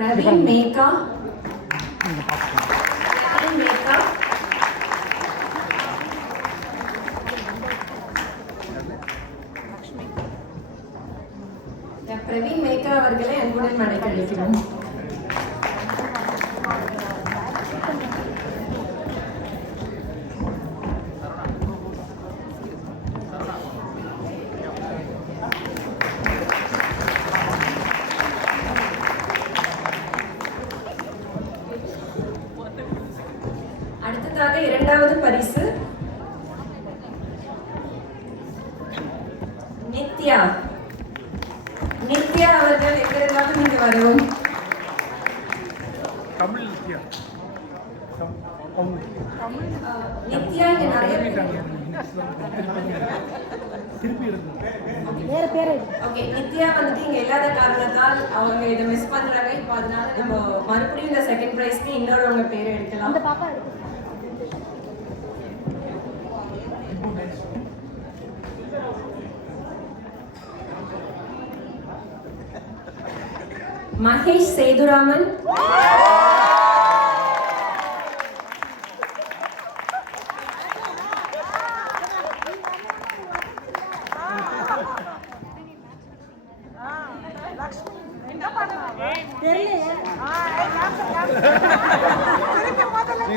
பிரவீன் மேகா. பிரவீன் மேகா அவர்களை அன்புடன் மடக்கழிக்கிறோம். அடுத்ததாக இரண்டாவது பரிசு நித்யா. நித்யா அவர்கள் எங்கிருந்தாலும் நீங்க வரவும். நித்யா இங்க நிறைய ஓகே. நித்யா வந்துட்டு இங்க இல்லாத காரணத்தால் அவங்க இதை மிஸ் பண்றாங்க. இப்போ அதனால நம்ம மறுபடியும் இந்த செகண்ட் பிரைஸ்க்கு இன்னொருவங்க பேர் எடுக்கலாம். மகேஷ் சேதுராமன்.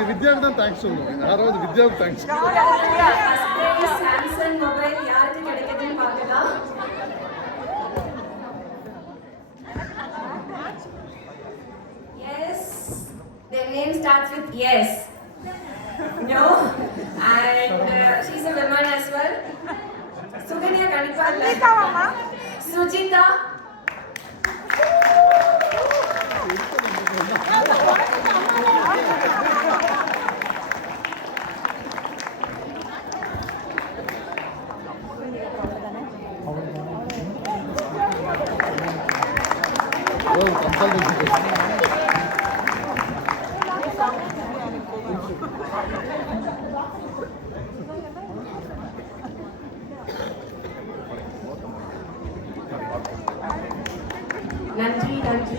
வித்யாவுக்கு தான் தேங்க்ஸ் சொல்லுங்க. யாராவது வித்யாவுக்கு தேங்க்ஸ். சாம்சங் மொபைல் யாருக்கு கிடைக்குதுன்னு பார்க்கலாம். Yes, their name starts with yes. No, and she's a woman as well. Suganya Kanipal. Sujita. நன்றி நன்றி.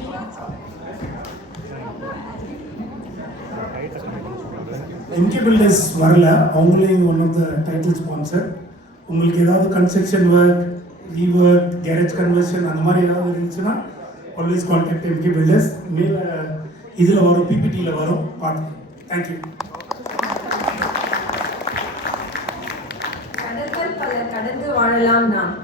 எம்கே பில்டர்ஸ் வரல, அவங்களே one of the title sponsor. உங்களுக்கு ஏதாவது construction work, rework, garage conversion அந்த மாதிரி ஏதாவது இருந்துச்சுன்னா ஆல்வேஸ் கான்டாக்ட் எம்கே பில்டர்ஸ். மேலே இதில் வரும், பிபிடியில் வரும், பார்த்து. தேங்க்யூ. கடல்கள் பல கடந்து வாழலாம், நாம்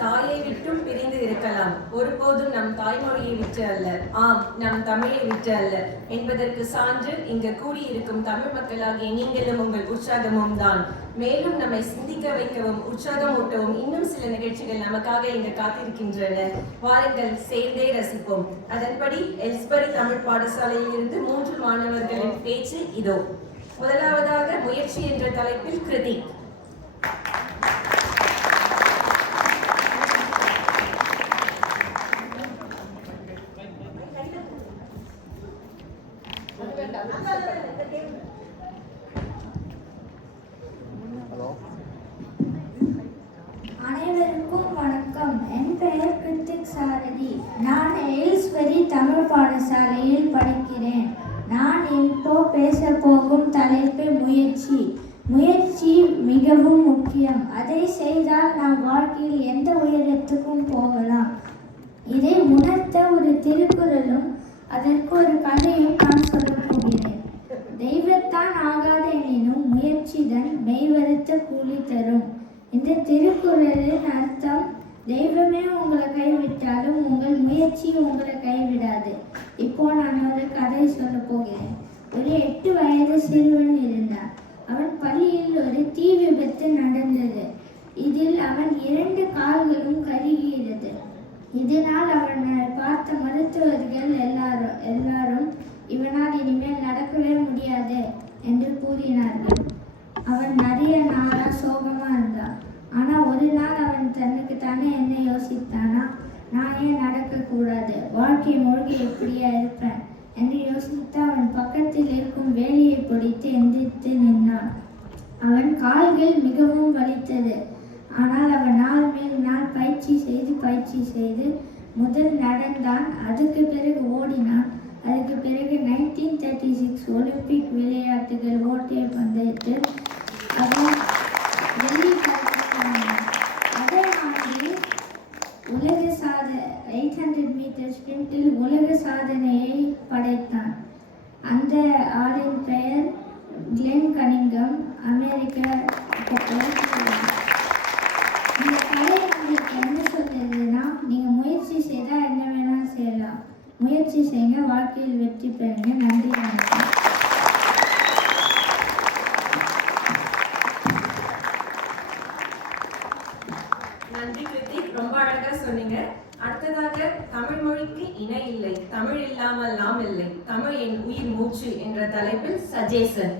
தாயை விட்டும் பிரிந்து இருக்கலாம், ஒருபோதும் நம் தாய்மொழியை விட்டு அல்ல, ஆம் நம் தமிழை விட்டு அல்ல என்பதற்கு சான்று இங்கு கூடியிருக்கும் தமிழ் மக்களாகிய நீங்களும் உங்கள் உற்சாகமும் தான். மேலும் நம்மை சிந்திக்க வைக்கவும் உற்சாகமூட்டவும் இன்னும் சில நிகழ்ச்சிகள் நமக்காக இங்கு காத்திருக்கின்றன. வாருங்கள், சேர்ந்தே ரசிப்போம். அதன்படி எல்ஸ்பரி தமிழ் பாடசாலையில் இருந்து 3 மாணவர்களின் பேச்சு இதோ. முதலாவதாக முயற்சி என்ற தலைப்பில் கிருதி. அனைவருக்கும் வணக்கம். என் பெயர் கிருத்திக் சாரதி. நான் எல்ஸ்பரி தமிழ் பாடசாலையில் படிக்கிறேன். நான் இப்போ பேச போகும் தலைப்பு முயற்சி. முயற்சி மிகவும் முக்கியம். அதை செய்தால் நாம் வாழ்க்கையில் எந்த உயரத்துக்கும் போகலாம். இதை உணர்த்த ஒரு திருக்குறளும் அதற்கு ஒரு கதையும் நான் சொல்லப் போகிறேன். தெய்வத்தான் ஆகாத எனினும் முயற்சிதான் மெய்வருத்த கூலி தரும். இந்த திருக்குறளின் அர்த்தம், தெய்வமே உங்களை கைவிட்டாலும் உங்கள் முயற்சி உங்களை கைவிடாது. இப்போ நான் ஒரு கதை சொல்ல போகிறேன். ஒரு 8 வயது சிறுவன் இருந்தான். அவன் பள்ளியில் ஒரு தீ விபத்து நடந்தது. இதில் அவன் 2 கால்களும் கருகியது. இதனால் அவனை பார்த்த மருத்துவர்கள் எல்லாரும் இவனால் இனிமேல் நடக்கவே முடியாது என்று கூறினார்கள். அவன் நிறைய நாளா சோகமா இருந்தான். ஆனா ஒரு நாள் அவன் தன்னுக்கு தானே என்ன யோசித்தானா, நான் ஏன் நடக்கக்கூடாது, வாழ்க்கை முழுக்க எப்படியா இருப்பேன் என்று யோசித்து அவன் பக்கத்தில் இருக்கும் வேலியை பிடித்து எந்திரித்து நின்றான். அவன் கால்கள் மிகவும் வலித்தது. ஆனால் அவன் நாள் மேல் நாள் பயிற்சி செய்து முதல் நடந்தான். அதுக்கு பிறகு ஓடினான். அதுக்கு பிறகு 1936 ஒலிம்பிக் விளையாட்டுகள் ஓட்டை பந்தயத்தில் அவர் வெள்ளி பதக்கம். அதே ஆண்டு உலக 800 மீட்டர் ஸ்பிரிண்டில் உலக சாதனையை படைத்தான். அந்த ஆளின் பெயர் கிளென் கனிங்கம், அமெரிக்க. இந்த கதை உங்களுக்கு என்ன சொல்லுதுன்னா, நீங்கள் முயற்சி செய்தால் என்ன வேணாலும் செய்யலாம். முயற்சி செய்யுங்க, வாழ்க்கையில் வெற்றி பெறுங்க. நன்றி, வணக்கம். நன்றி கிருத்திக், ரொம்ப அழகா சொன்னீங்க. அடுத்ததாக தமிழ் மொழிக்கு இணை இல்லை, தமிழ் இல்லாமல் நாம் இல்லை, தமிழ் என் உயிர் மூச்சு என்ற தலைப்பில் சஜேசன்.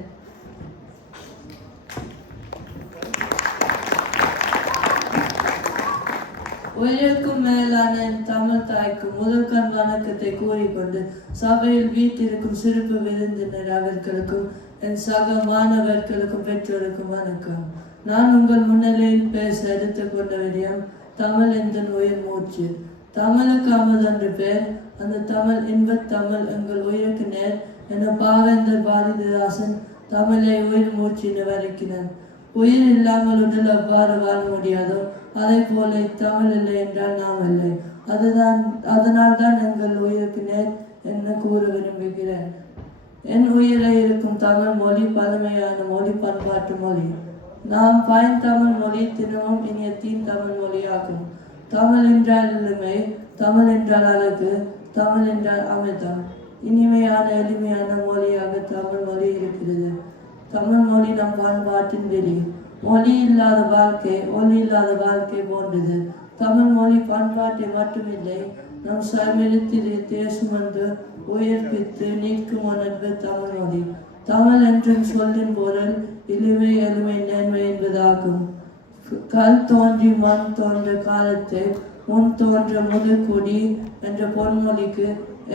உயிருக்கும் மேலான என் தமிழ் தாய்க்கு முதற்கண் வணக்கத்தை கூறிக்கொண்டு சபையில் வீட்டிற்கும் சிறப்பு விருந்தினர் அவர்களுக்கும் என் சக மாணவர்களுக்கும் பெற்றோருக்கும் வணக்கம். நான் உங்கள் முன்னிலையில் பேச எடுத்துக்கொண்ட விடயம் தமிழ் என்ற உயிர் மூச்சு. தமிழுக்கு அமுதென்று பேர். அந்த தமிழ் இன்பத் தமிழ் எங்கள் உயிருக்கு நேர் என பாவேந்தர் பாரதிதாசன் தமிழை உயிர் மூச்சின்னு வரைக்கினார். உயிர் இல்லாமல் உடல் எவ்வாறு வாழ முடியாதோ அதை போல தமிழ் இல்லை என்றால் நாம் இல்லை. அதனால் தான் எங்கள் உயிருக்கு நேர் என்ன கூற விரும்புகிறேன். என் உயிரை இருக்கும் தமிழ் மொழி பழமையான மொழி, பண்பாட்டு மொழி. நாம் தமிழ் மொழி தினமும் இனியத்தின் தமிழ் மொழியாகும். தமிழ் என்றால் எளிமை, தமிழ் என்றால் அழகு, தமிழ் என்றால் அமிர்தம். இனிமையான எளிமையான மொழியாக தமிழ் மொழி இருக்கிறது. தமிழ் மொழி நம் பண்பாட்டின் வெளி. மொழி இல்லாத வாழ்க்கை ஒளி இல்லாத வாழ்க்கை போன்றது. தமிழ் மொழி பண்பாட்டை மட்டுமில்லை, நம் சமயத்தில் சுமந்து உயிர்ப்பித்து நீக்கும் உணர்வு தமிழ் மொழி. தமிழ் என்றும் சொல்லின் பொருள் இழிமை எளிமை நேர்மை என்பதாகும். கல் தோன்றி மண் தோன்ற காலத்தை முன் தோன்ற முதற்குடி என்ற பொன்மொழிக்கு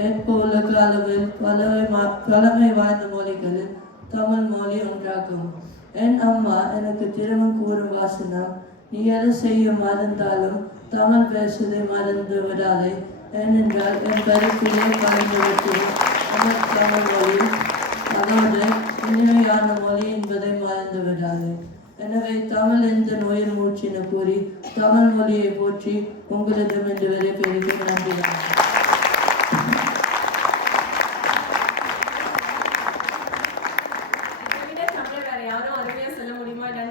ஏற்ப உலக அளவில் பழமை வாய்ந்த மொழிகளில் தமிழ் மொழி ஒன்றாகும். என் அம்மா எனக்கு திருமணம் கூறும் வாசனம், நீ எதை செய்ய மறந்தாலும் தமிழ் பேசுவதை மறந்து விடாதே. ஏனென்றால் என் கருத்திலே கலந்துவிட்டது தமிழ் மொழி, அதோடு இனிமையான மொழி என்பதை மறந்து விடாதே. எனவே தமிழ் எந்த உயிர் மூச்சு என கூறி தமிழ் மொழியை போற்றி உங்களிடம் என்று விடைபெறுகிறேன். நன்றி.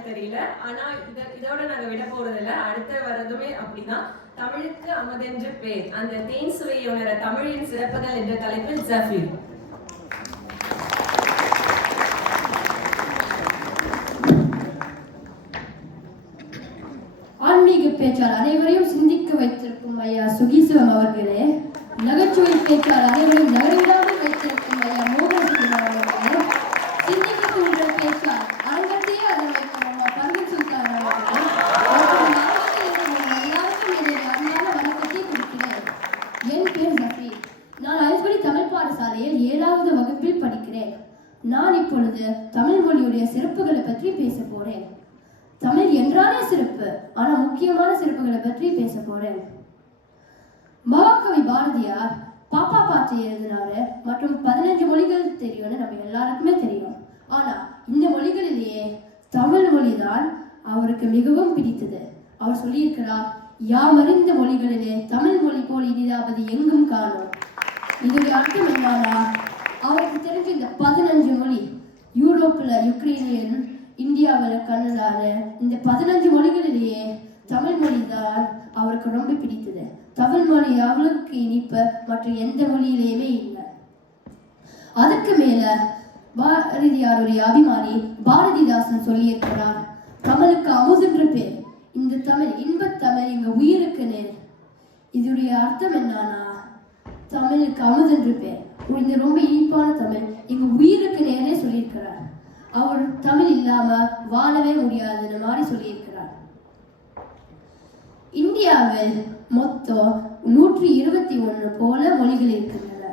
தெரியல, ஆனா இதோட நாங்க விட போறதில்ல. அடுத்த வரதுமே அப்படிதான். தமிழுக்கு அமுதென்று பேர், அந்த தேன் சுவையை உணர தமிழின் சிறப்புகள் என்ற தலைப்பில் ஜஃபீர். ஆன்மீக பேச்சாளர் அனைவரையும் சிந்திக்க வைத்திருக்கும் ஐயா சுகீசிவம் அவர்களே, நகைச்சுவை பேச்சாளர் அனைவரையும் நகரில்லாமல் வைத்திருக்கும் ஐயா மோகன் அவர்களே, சிந்திக்க தூண்டுற பேச்சாளர் அரங்கத்தையே அதை வைக்கும் அம்மா பர்வீன் சுல்தான் அவர்களே, எல்லாருக்கும் என்னுடைய அன்பான வணக்கத்தை கொடுக்கிறேன். என் பேர் ஜஃபீர். நான் ஐஸ்வரி தமிழ் பாடசாலையில் 7வது வகுப்பில் படிக்கிறேன். நான் இப்பொழுது தமிழ் மொழியுடைய சிறப்புகளை பற்றி பேச போறேன். தமிழ் என்றாலே சிறப்பு, ஆனா முக்கியமான சிறப்புகளை பற்றி பேச போறேன். மகாகவி பாரதியார் பாப்பா பாட்டு எழுதினாரு மற்றும் 15 மொழிகள் தெரியும்னு நம்ம எல்லாருக்குமே தெரியும். ஆனா இந்த மொழிகளிலேயே தமிழ் மொழிதான் அவருக்கு மிகவும் பிடித்தது. அவர் சொல்லியிருக்கிறார், யாமறிந்த மொழிகளிலே தமிழ் மொழி போல் இனிதாவது எங்கும் காணும். இதோடைய அர்த்தம் என்னன்னா, அவருக்கு தெரிஞ்ச இந்த 15 மொழி, யூரோப்பில் யுக்ரைனியன், இந்தியாவில் கன்னடான இந்த 15 மொழிகளிலேயே தமிழ் மொழி தான் அவருக்கு ரொம்ப பிடித்தது. தமிழ் மொழி அவளுக்கு இனிப்பு மற்ற எந்த மொழியிலேயுமே இல்லை. அதுக்கு மேல பாரதியாருடைய அபிமானி பாரதிதாசன் சொல்லியிருக்கிறார், தமிழுக்கு அமுதென்று பேர், இந்த தமிழ் இன்பத் தமிழ் எங்க உயிருக்கு நேர். இதோடைய அர்த்தம் என்னன்னா, தமிழுக்கு அமுதென்று பேர், இந்த ரொம்ப இனிப்பான தமிழ் எங்க உயிருக்கு நேரே சொல்லியிருக்கிறார். அவர் தமிழ் இல்லாம வாழவே முடியாதுன்னு மாதிரி சொல்லியிருக்கிறார். இந்தியாவில் மொத்தம் 121 போல மொழிகள் இருக்கின்றன.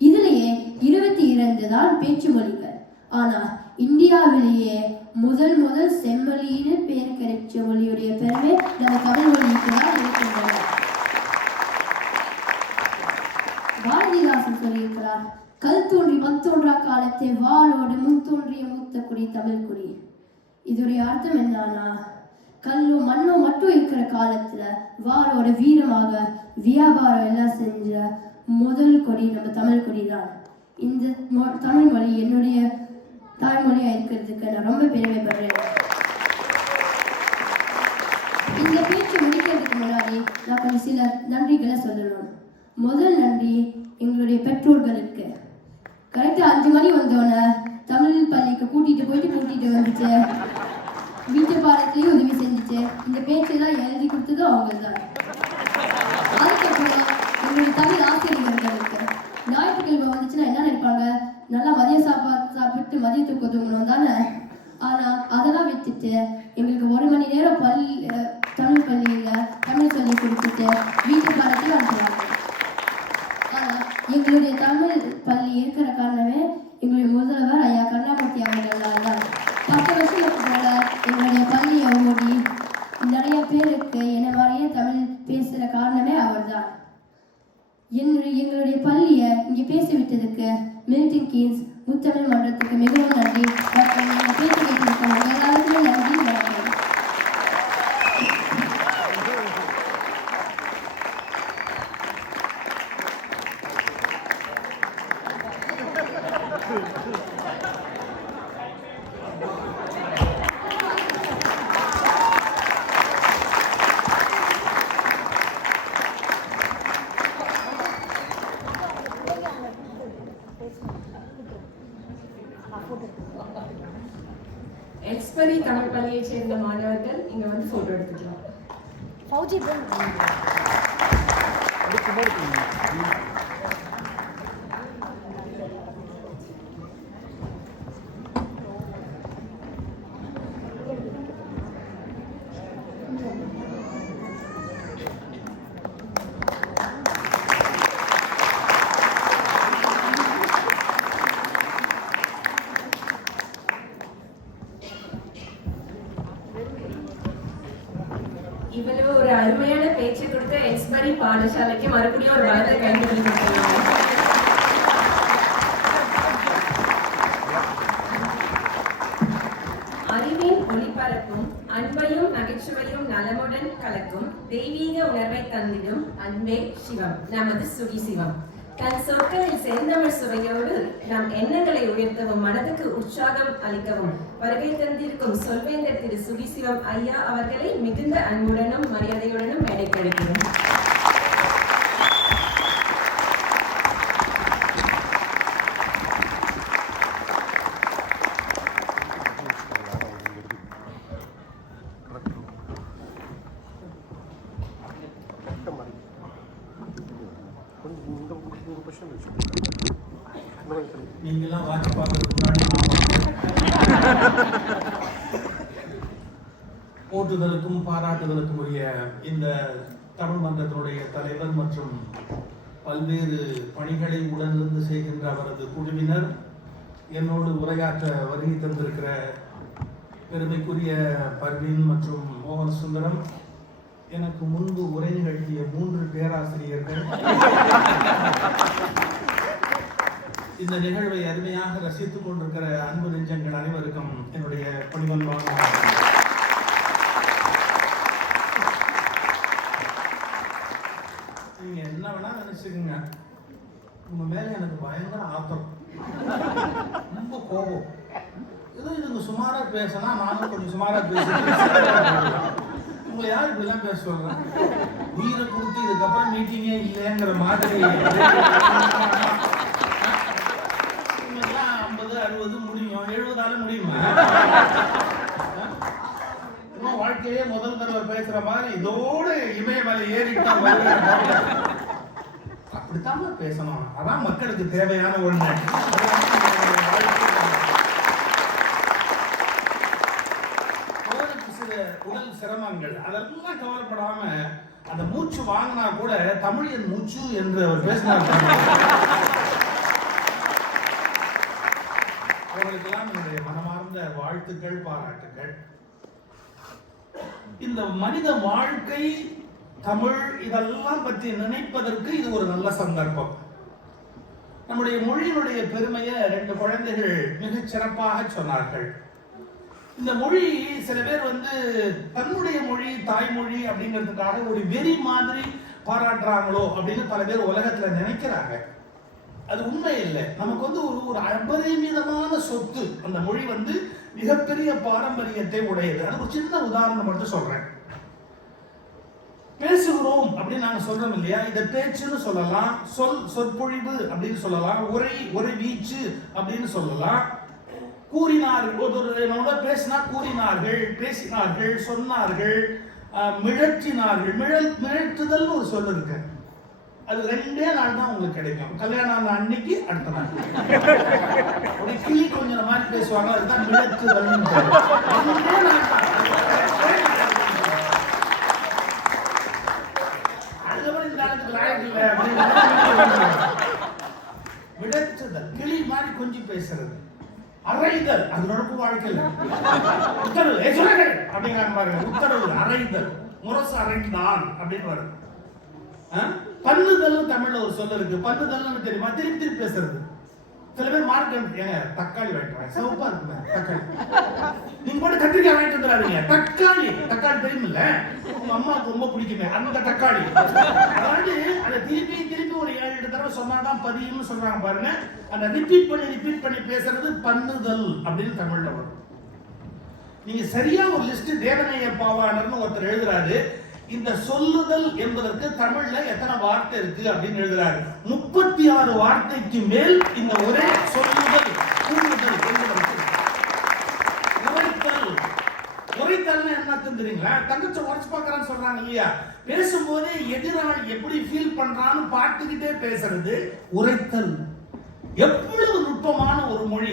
இதுலேயே 22 தான் பேச்சு மொழிகள். ஆனா இந்தியாவிலேயே முதல் செம்மொழின்னு பேர் கிடைச்ச மொழியுடைய பெருமை நம்ம தமிழ் மொழிக்கு தான் இருக்கின்றன. பாரதிதாசன் சொல்லியிருக்கிறார், பார்த்தே வாளோடு முன் தோன்றிய மூத்த குடி தமிழ் குடி. இதோடைய அர்த்தம் என்னன்னா, கல்லோ மண்ணோ மட்டும் இருக்கிற காலத்துல வாளோட வீரமாக வியாபாரம் எல்லாம் செஞ்ச முதல் கொடி நம்ம தமிழ் கொடி தான். இந்த தமிழ் மொழி என்னுடைய தாய்மொழியா இருக்கிறதுக்கு நான் ரொம்ப பெருமைப்படுறேன். இந்த பேச்சு முடிக்கிறதுக்கு முன்னாடி நான் கொஞ்சம் சில நன்றிகளை சொல்லணும். முதல் நன்றி எங்களுடைய பெற்றோர்களுக்கு. கரெக்டாக 5 மணி வந்தோடனே தமிழ் பள்ளிக்கு கூட்டிட்டு வந்துச்சு, வீட்டு பாடத்துலேயும் உதவி செஞ்சுச்சு. இந்த பேச்செல்லாம் எழுதி கொடுத்தது அவங்க தான். அதுக்கப்புறம் எங்களுடைய தமிழ் ஆசிரியர்களுக்கு ஞாயிற்றுக்கிழமை வந்துச்சுன்னா என்ன நினைப்பாங்க, நல்லா மதியம் சாப்பிட்டு மதியத்துக்கு தூங்கணும் தானே. ஆனால் அதெல்லாம் விட்டுட்டு எங்களுக்கு 1 மணி நேரம் தமிழ் பள்ளியில் தமிழ் சொல்லி கொடுத்துட்டு வீட்டு பாடத்தில் அனுப்புவாங்க. ஆனால் எங்களுடைய தமிழ் பள்ளி இருக்கிற காரணமே எங்களுடைய முதல்வர் ஐயா கருணாமூர்த்தி அவர்களால் தான். 10 வருஷத்துக்கு போல எங்களுடைய பள்ளியை ஓடி நிறைய பேருக்கு என்ன மாதிரியே தமிழ் பேசுகிற காரணமே அவர் தான். எங்களுடைய பள்ளியை இங்கே பேச விட்டதுக்கு மில்டன் கீன்ஸ் முத்தமிழ் மன்றத்துக்கு மிகவும் நன்றி. மற்றும் எங்கள் பேச்சு கேட்டிருக்கவங்க எல்லாருக்குமே நன்றி. வணக்கம். எக்ஸ்பரி தமிழ் பள்ளியை சேர்ந்த மாணவர்கள் இங்க வந்து போட்டோ எடுத்துக்கலாம். இவ்வளவு ஒரு அருமையான பேச்சு கொடுத்த எக்ஸ்பரி பாடசாலைக்கு மறுபடியும் ஒரு பலத்த கைது கொடுத்துருவாங்க. அறிவின் ஒளிபரப்பும் அன்பையும் நகைச்சுவையும் நலமுடன் கலக்கும் தெய்வீக உணர்வை தந்திடும் அன்பே சிவம், நமது சுகி சிவம். தன் சொற்களில் செந்தமிழ் சுவையோடு நம் எண்ணங்களை உயர்த்தவும் மனதுக்கு உற்சாகம் அளிக்கவும் வருகை தந்திருக்கும் சொல்வேந்தர் திரு சுகிசிவம் ஐயா அவர்களை மிகுந்த அன்புடனும் மரியாதையுடனும் மேடைக்கு அழைக்கிறோம். நீங்களாம் வாட்சி பார்க்கறதுக்கு முன்னாடி போற்றுதலுக்கும் பாராட்டுதலுக்கும் உரிய இந்த தமிழ் மன்றத்தினுடைய தலைவர் மற்றும் பல்வேறு பணிகளை உடனிருந்து செய்கின்ற அவரது குழுவினர், என்னோடு உரையாற்ற வருகை தந்திருக்கிற பெருமைக்குரிய பர்வீன் மற்றும் மோகன் சுந்தரம், எனக்கு முன்பு உரை நிகழ்த்திய 3 பேராசிரியர்கள், இந்த நிகழ்வை அருமையாக ரசித்துக் கொண்டிருக்கிற அன்பு நெஞ்சங்கள் அனைவருக்கும் என்னுடைய பணிவன்பான நீங்க என்ன வேணா நினைச்சுக்கோங்க, உங்க மேல எனக்கு பயங்கர ஆத்திரம், ரொம்ப கோபம். ஏதோ இதுங்க சுமாரா பேசினா நானும் கொஞ்சம் சுமாரா பேசுறேன். உங்களை யார் இப்படிலாம் பேச சொல்றேன்? உயிரை கொடுத்து இதுக்கப்புறம் மீட்டிங்கே இல்லைங்கிற மாதிரி 50, 60 முடியும், 70 முடியுமா? இன்னும் வாழ்க்கையே முதல் தடவை பேசுற மாதிரி இதோடு இமயமலை ஏறிட்டு அப்படித்தான் பேசணும். அதான் மக்களுக்கு தேவையான ஒண்ணு. சில உடல் சிரமங்கள் அதெல்லாம் கவலைப்படாம அந்த மூச்சு வாங்கினா கூட தமிழின் மூச்சு என்று அவர் பேசினார். அவர்களுக்கெல்லாம் என்னுடைய மனமார்ந்த வாழ்த்துக்கள், பாராட்டுக்கள். இந்த மனித வாழ்க்கை, தமிழ் இதெல்லாம் பற்றி நினைப்பதற்கு இது ஒரு நல்ல சந்தர்ப்பம். நம்முடைய மொழியினுடைய பெருமையை 2 குழந்தைகள் மிகச் சிறப்பாக சொன்னார்கள். இந்த மொழி சில பேர் வந்து தன்னுடைய மொழி தாய்மொழி அப்படிங்கிறதுக்காக ஒரு வெறி மாதிரி பாராட்டுறாங்களோ அப்படின்னு பல பேர் உலகத்துல நினைக்கிறாங்க. அது உண்மை இல்லை. நமக்கு வந்து ஒரு அபரிமிதமான சொத்து. அந்த மொழி வந்து மிகப்பெரிய பாரம்பரியத்தை உடையது. அது ஒரு சின்ன உதாரணம் மட்டும் சொல்றேன். பேசுகிறோம் அப்படின்னு நாங்க சொல்றோம் இல்லையா, இதை பேச்சுன்னு சொல்லலாம், சொற்பொழிவு அப்படின்னு சொல்லலாம், உரை வீச்சு அப்படின்னு சொல்லலாம். கூறினார்கள், ஒருவரோட பேசினா கூறினார்கள், பேசினார்கள், சொன்னார்கள், மிழற்றினார்கள். மிழற்றுதல் ஒரு சொல் இருக்கு. அது 2 நாள் தான் உங்களுக்கு கிடைக்கும். கல்யாணம் அன்னைக்கு அடுத்த நாள் ஒரு கிளி கொஞ்சம் மாதிரி பேசுவாங்க, அதுதான் மிழற்றுதல். 2 நாள் விடச்சுதல், கிளி மாதிரி கொஞ்சம் பேசுறது. அரைதல், அது நடப்பு வாழ்க்கையில் உத்தரவு அப்படிங்கிறாங்க பாருங்க. உத்தரவு அரைதல், முரசு அரைந்தான் அப்படின்னு வருது. பண்ணுதல் தமிழ்ல ஒரு சொல்ல இருக்கு. பண்ணுதல் தெரியுமா? திருப்பி திருப்பி பேசுறது. சில பேர் மார்க் ஏங்க தக்காளி வாங்கிட்டு சிவப்பா இருக்குங்க தக்காளி, நீங்க போட்டு கத்திரிக்காய் வாங்கிட்டு வந்துடாதீங்க. தக்காளி தெரியும் இல்ல, உங்க அம்மாவுக்கு ரொம்ப பிடிக்குமே அந்த தக்காளி. அதாவது அதை திருப்பி திருப்பி ஒரு 7-8 தடவை சொன்னாதான் பதியும்னு சொல்றாங்க பாருங்க. அந்த ரிப்பீட் பண்ணி பேசுறது பண்ணுதல் அப்படின்னு தமிழ்ல வரும். நீங்க சரியா ஒரு லிஸ்ட் தேவநேயர் பாவாணர்னு ஒருத்தர் எழுதுறாரு. இந்த சொல்லுதல் என்பதற்கு தமிழ்ல எத்தனை வார்த்தை இருக்கு அப்படின்னு எழுதுறாரு. 36 வார்த்தைக்கு மேல் இந்த ஒரே சொல்லுதல் கூறுதல் என்பதற்கு. உரைத்தல் என்ன தெரியுங்களா? தங்கச்ச உரைச்சு பார்க்கறான்னு சொல்றாங்க இல்லையா, பேசும்போதே எதிராளி எப்படி ஃபீல் பண்றான்னு பார்த்துக்கிட்டே பேசுறது உரைத்தல். எவ்வளவு நுட்பமான ஒரு மொழி.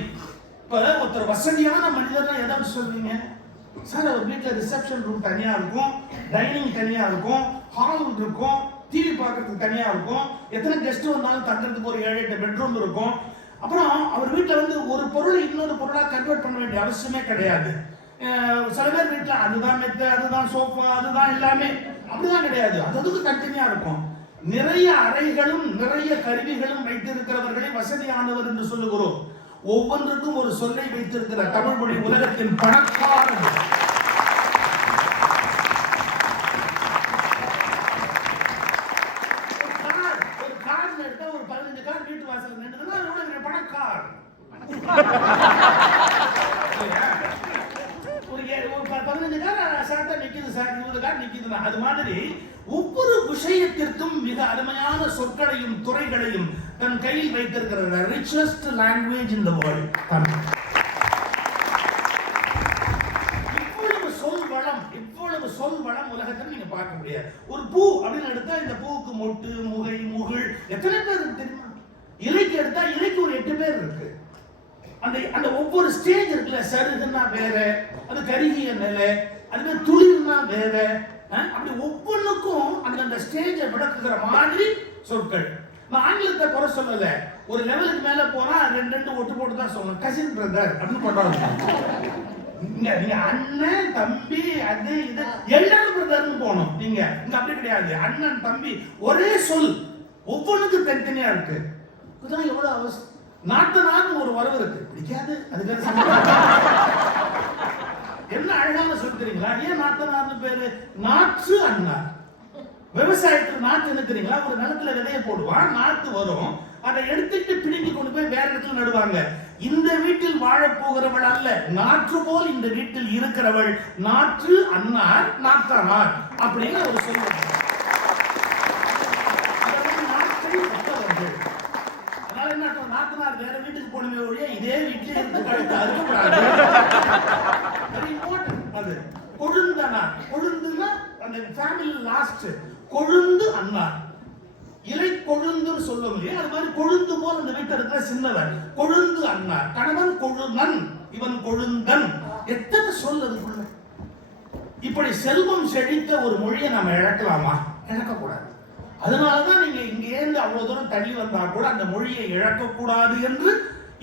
இப்ப ஒருத்தர் வசதியான மனிதர் எதாவது சொல்றீங்க சார், அவர் வீட்டில் ரிசப்ஷன் ரூம் தனியா இருக்கும், டைனிங் தனியா இருக்கும், ஹால் இருக்கும், டிவி பார்க்கறதுக்கு தனியா இருக்கும், எத்தனை கெஸ்ட் வந்தாலும் தங்குறதுக்கு ஒரு 7-8 பெட்ரூம் இருக்கும். அப்புறம் அவர் வீட்டில் வந்து ஒரு பொருளை இன்னொரு பொருளாக கன்வெர்ட் பண்ண வேண்டிய அவசியமே கிடையாது. சில பேர் வீட்டில் அதுதான் மெத்த, அதுதான் சோஃபா, அதுதான் எல்லாமே அப்படிதான் கிடையாது. அதுக்கு தனித்தனியா இருக்கும். நிறைய அறைகளும் நிறைய கருவிகளும் வைத்திருக்கிறவர்களை வசதியானவர் என்று சொல்லுகிறோம். ஒவ்வொன்றுக்கும் ஒரு சொல்லை வைத்திருக்கிற தமிழ் மொழி உலகத்தின் பணக்காரன். ஒரு கார் எடுத்தா ஒரு 15 கார் வீட்டு வாசல் நின்றுதுன்னா பணக்கார். ஒரு 15 கார் சாட்டா நிக்குது சார், 20 கார் நிக்குதுன்னா அது மாதிரி ஒவ்வொரு விஷயத்திற்கும் மிக அருமையான சொற்களையும் துறைகளையும் தன் கையில் வைத்திருக்கிற richest language in the world Tamil. இவ்வளவு சொல் வளம் உலகத்தில் நீங்க பார்க்க முடியாது. ஒரு பூ அப்படின்னு எடுத்தா இந்த பூவுக்கு மொட்டு, முகை, முகில் எத்தனை பேர் இருக்கு தெரியுமா? இலைக்கு எடுத்தா இலைக்கு ஒரு 8 பேர் இருக்கு. அந்த ஒவ்வொரு ஸ்டேஜ் இருக்குல்ல, சருகுன்னா வேற, அது கருகிய நிலை, அதுவே துளிர்னா வேற. அப்படி ஒவ்வொன்றுக்கும் அந்த ஸ்டேஜை விளக்குகிற மாதிரி சொற்கள். நான் ஆங்கிலத்தை குறை சொல்லல, ஒரு லெவலுக்கு மேல போனா 2 ஒட்டு போட்டு தான் சொல்லணும். கசின் பிரதர் அப்படின்னு போட்டாங்க. நீங்க அண்ணன் தம்பி அது இது எல்லாரும் பிரதர்னு போகணும். நீங்க இங்க அப்படி கிடையாது. அண்ணன் தம்பி ஒரே சொல், ஒவ்வொன்றுக்கும் தனித்தனியா இருக்கு. இதுதான் எவ்வளவு அவசியம். நாத்தனார்னு ஒரு வரவு இருக்கு, பிடிக்காது. அதுக்கு என்ன அழகான சொல் தெரியுங்களா? ஏன் நாத்தனார்னு பேரு? நாற்று அண்ணா. விவசாயத்துக்கு நாற்று என்ன தெரியுங்களா? ஒரு நிலத்துல விதைய போடுவான், நாற்று வரும், அதை எடுத்துட்டு பிடுங்கி கொண்டு போய் வேற இடத்துல நடுவாங்க. இந்த வீட்டில் வாழ போகிறவள் அல்ல, நாற்று போல் இந்த வீட்டில் இருக்கிறவள் நாற்று அண்ணார், நாத்தனார் அப்படின்னு ஒரு சொல்லுவாங்க. அதனால என்ன நாத்தனார் வேற வீட்டுக்கு போனவே ஒழிய இதே வீட்டிலே இருந்து கழுத்து அறுக்கப்படாது. அது கொழுந்தனார். கொழுந்துன்னா அந்த ஃபேமிலி லாஸ்ட் கொழுந்து அண்ணார். இலை கொழுந்துன்னு சொல்லுவோம் இல்லையா, அது மாதிரி கொழுந்து போல் அந்த வீட்டில் இருக்கிற சின்னவன் கொழுந்து அண்ணார். கணவன் கொழுந்தன், இவன் கொழுந்தன். எத்தனை சொல் அதுக்குள்ள. இப்படி செல்வம் செழித்த ஒரு மொழியை நம்ம இழக்கலாமா? இழக்கக்கூடாது. அதனாலதான் நீங்க இங்க இருந்து அவ்வளவு தூரம் தள்ளி வந்தா கூட அந்த மொழியை இழக்கக்கூடாது என்று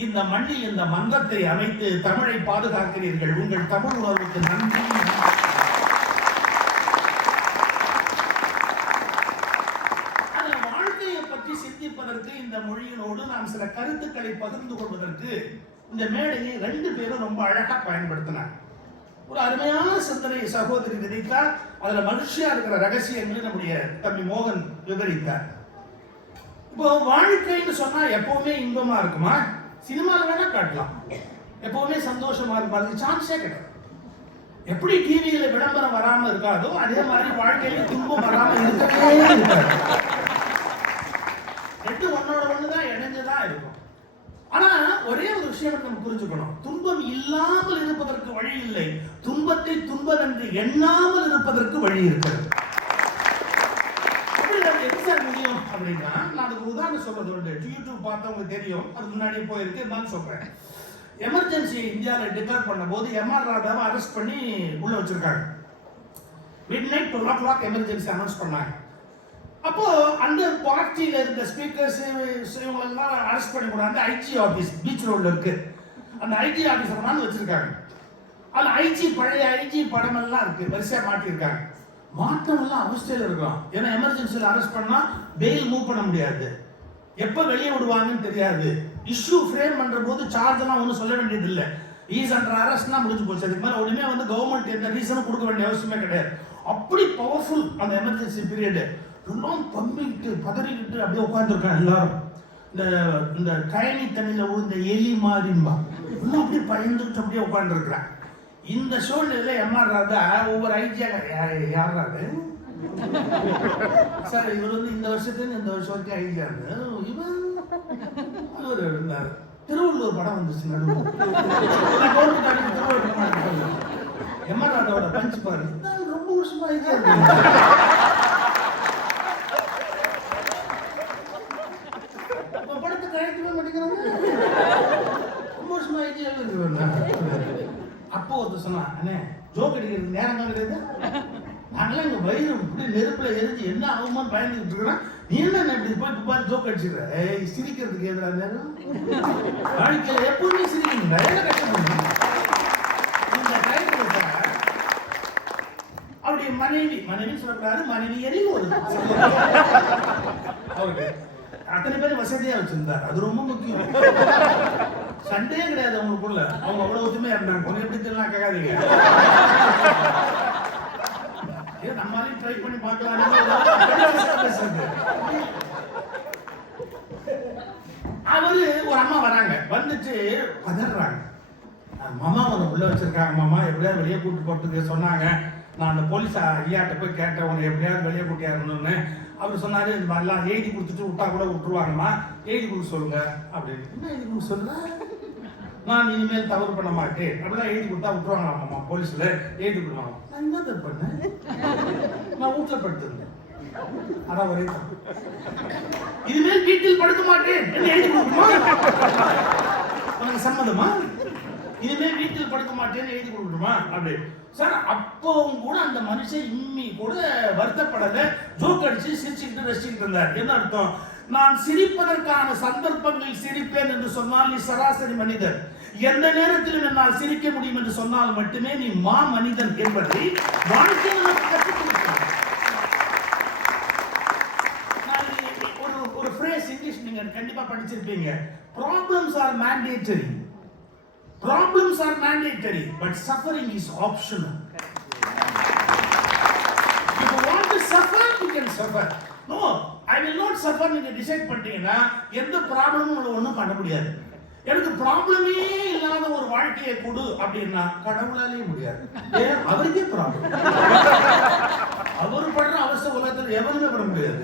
இந்த மண்ணில் இந்த மன்றத்தை அமைத்து தமிழை பாதுகாக்கிறீர்கள். உங்கள் தமிழ் உணர்வுக்கு நன்றி. வாழ்க்கையை பற்றி சிந்திப்பதற்கு இந்த மொழியினோடு நாம் சில கருத்துக்களை பகிர்ந்து கொள்வதற்கு இந்த மேடையை 2 பேரும் ரொம்ப அழகா பயன்படுத்தினார். ஒரு அருமையான சிந்தனை சகோதரி விதைத்தார். அதுல மகிழ்ச்சியா இருக்கிற ரகசியங்களை நம்முடைய தம்பி மோகன் விவரித்தார். இப்போ வாழ்க்கைன்னு சொன்னா எப்பவுமே இன்பமா இருக்குமா? சினிமாவில் வேணா காட்டலாம், எப்பவுமே சந்தோஷமா இருக்கும், அதுக்கு சான்ஸே கிடையாது. எப்படி டிவியில விளம்பரம் வராம இருக்காதோ அதே மாதிரி வாழ்க்கையில துன்பம் வராம இருக்கவே இருக்காது. 2 ஒன்னோட ஒண்ணுதான் இணைஞ்சுதான் இருக்கும். ஆனா ஒரே ஒரு விஷயம் நம்ம புரிஞ்சுக்கணும், துன்பம் இல்லாமல் இருப்பதற்கு வழி இல்லை, துன்பத்தை துன்பதென்று எண்ணாமல் இருப்பதற்கு வழி இருக்கிறது. எப்படி சார் முடியும் அப்படின்னா, நான் அதுக்கு உதாரணம் சொல்றது உண்டு. யூடியூப் பார்த்தவங்க தெரியும், அது முன்னாடியே போயிருக்கு, இருந்தாலும் சொல்றேன். எமர்ஜென்சி இந்தியாவில் டிக்ளேர் பண்ணும்போது எம்ஆர் ராதாவை அரெஸ்ட் பண்ணி உள்ள வச்சிருக்காங்க. மிட்நைட் 12 o'clock எமர்ஜென்சி அனௌன்ஸ் பண்ணாங்க. அப்போ அந்த பார்ட்டியில இருந்த ஸ்பீக்கர்ஸ் இவங்களெல்லாம் அரெஸ்ட் பண்ணி கொண்டாந்து ஐஜி ஆஃபீஸ் பீச் ரோட்ல இருக்கு, அந்த ஐஜி ஆஃபீஸ் கொண்டாந்து வச்சிருக்காங்க. அதில் ஐஜி பழைய ஐஜி படமெல்லாம் இருக்கு, வரிசையா மாட்டியிருக்காங்க. மாற்றமெல்லாம் அவஸ்தையில் இருக்கும். ஏன்னா எமர்ஜென்சியில் அரெஸ்ட் பண்ணா பெயில் மூவ் பண்ண முடியாது, எப்போ வெளியே விடுவாங்கன்னு தெரியாது. இஷ்யூ ஃப்ரேம் பண்ற போது சார்ஜ் எல்லாம் ஒன்றும் சொல்ல வேண்டியது இல்லை, ஈஸ் அண்டர் அரெஸ்ட்னா முடிஞ்சு போச்சு. அதுக்கு மேலே உடனே வந்து கவர்மெண்ட் எந்த ரீசனும் கொடுக்க வேண்டிய அவசியமே கிடையாது. அப்படி பவர்ஃபுல் அந்த எமர்ஜென்சி பீரியடு. எல்லாம் பம்பிக்கிட்டு பதறிக்கிட்டு அப்படியே உட்காந்துருக்காங்க எல்லாரும். இந்த கயனி தண்ணியில் விழுந்த எலி மாதிரிம்பா இன்னும் அப்படியே பயந்துட்டு அப்படியே உட்காந்துருக்குறேன். இந்த சூழ்நிலையில எம்ஆர் ராதா ஒவ்வொரு ஐஜியாக யாராது சார், இவர் வந்து இந்த வருஷத்துல இந்த வருஷம் வரைக்கும் ஐஜியா இருந்தார். இவர் இருந்தார். திருவள்ளூர் படம் வந்துச்சு நடுவில், எம்ஆர் ராதாவோட பஞ்ச் பாரு, ரொம்ப வருஷமா ஐஜியா இருக்கு. படத்தை கழட்டவே மாட்டேங்கிறாங்க, ரொம்ப வருஷமா ஐஜியா இருக்கு. அப்போ ஒருத்தர் சொன்னா, அண்ணே ஜோக் அடிக்கிறது நேரம் தான் கிடையாது, நாங்களாம் இங்க வயிறு இப்படி நெருப்புல எரிஞ்சு என்ன ஆகுமான்னு பயந்துக்கிட்டு இருக்கிறோம், நீ என்ன இப்படி போய் துப்பாரி ஜோக் அடிச்சுக்கிற? சிரிக்கிறதுக்கு எதிராக நேரம் வாழ்க்கையில எப்பவுமே சிரிக்கணுங்க, என்ன கஷ்டப்படுங்க. இந்த டைத்துல அப்படி மனைவி சொல்லக்கூடாது, மனைவி எரியும் ஒரு அவருக்கு அத்தனை பேர் வசதியா வச்சிருந்தார், அது ரொம்ப முக்கியம். சண்டே கிடையாது அவங்களுக்குள்ள, அவங்க அவ்வளவு ஒத்துமையா இருந்தாங்க. கொஞ்சம் எப்படி தெரியலாம் கேட்காதீங்க, நம்மளாலையும் ட்ரை பண்ணி பார்க்கலாம். அவரு ஒரு அம்மா வராங்க, வந்துட்டு பதறாங்க, மாமா உன்னை உள்ள வச்சிருக்காங்க மாமா, எப்படியாவது வெளியே கூட்டு போறதுக்கு சொன்னாங்க, நான் அந்த போலீஸ் ஐயாட்ட போய் கேட்டேன் உன்னை எப்படியாவது வெளியே கூட்டியாருன்னு. அவர் சொன்னாரு, இந்த மாதிரிலாம் எழுதி கொடுத்துட்டு விட்டா கூட விட்டுருவாங்கம்மா, எழுதி கொடுக்க சொல்லுங்க அப்படின்னு. என்ன எழுதி கொடுக்க சொல்லுங்க? நான் இனிமேல் தவறு பண்ண மாட்டேன் அப்படிலாம் எழுதி கொடுத்தா விட்டுருவாங்களாம்மா போலீஸ்ல, எழுதி கொடுவாங்க. நான் என்ன தப்பு பண்ணேன்? நான் வீட்டுல படுத்திருந்தேன், அதான் ஒரே தப்பு. இனிமேல் வீட்டில் படுக்க மாட்டேன் என்ன எழுதி கொடுக்குமா? உனக்கு சம்மதமா? இனிமேல் வீட்டில் படுக்க மாட்டேன்னு எழுதி கொடுக்கணுமா அப்படி சார்? அப்பவும் கூட அந்த மனுஷன் இன்னி கூட வருத்தப்படலை, ஜோக் அடிச்சு சிரிச்சுக்கிட்டு ரசிச்சுக்கிட்டு இருந்தார். என்ன அர்த்தம்? நான் சிரிப்பதற்கான சந்தர்ப்பங்களில் சிரிப்பேன் என்று சொன்னால் நீ சராசரி மனிதன், எந்த நேரத்திலும் என்னால் சிரிக்க முடியும் என்று சொன்னால் மட்டுமே நீ மா மனிதன் என்பதை வாழ்க்கையில் கற்றுக் கொடுக்கிறேன். ஒரு ஃப்ரேஸ் இங்கிலீஷ் நீங்க கண்டிப்பா படிச்சிருப்பீங்க, problems are mandatory. Problems are mandatory, but suffering is optional. If you want to suffer, you can suffer. No, I will not suffer. நீங்க டிசைட் பண்ணிட்டீங்கன்னா எந்த ப்ராப்ளமும் உங்களுக்கு ஒன்றும் பண்ண முடியாது. எனக்கு ப்ராப்ளமே இல்லாத ஒரு வாழ்க்கையை கொடு அப்படின்னா கடவுளாலே முடியாது. ஏன்? அவருக்கே ப்ராப்ளம், அவர் படுற அவசர உலகத்தில் எவருமே பட முடியாது.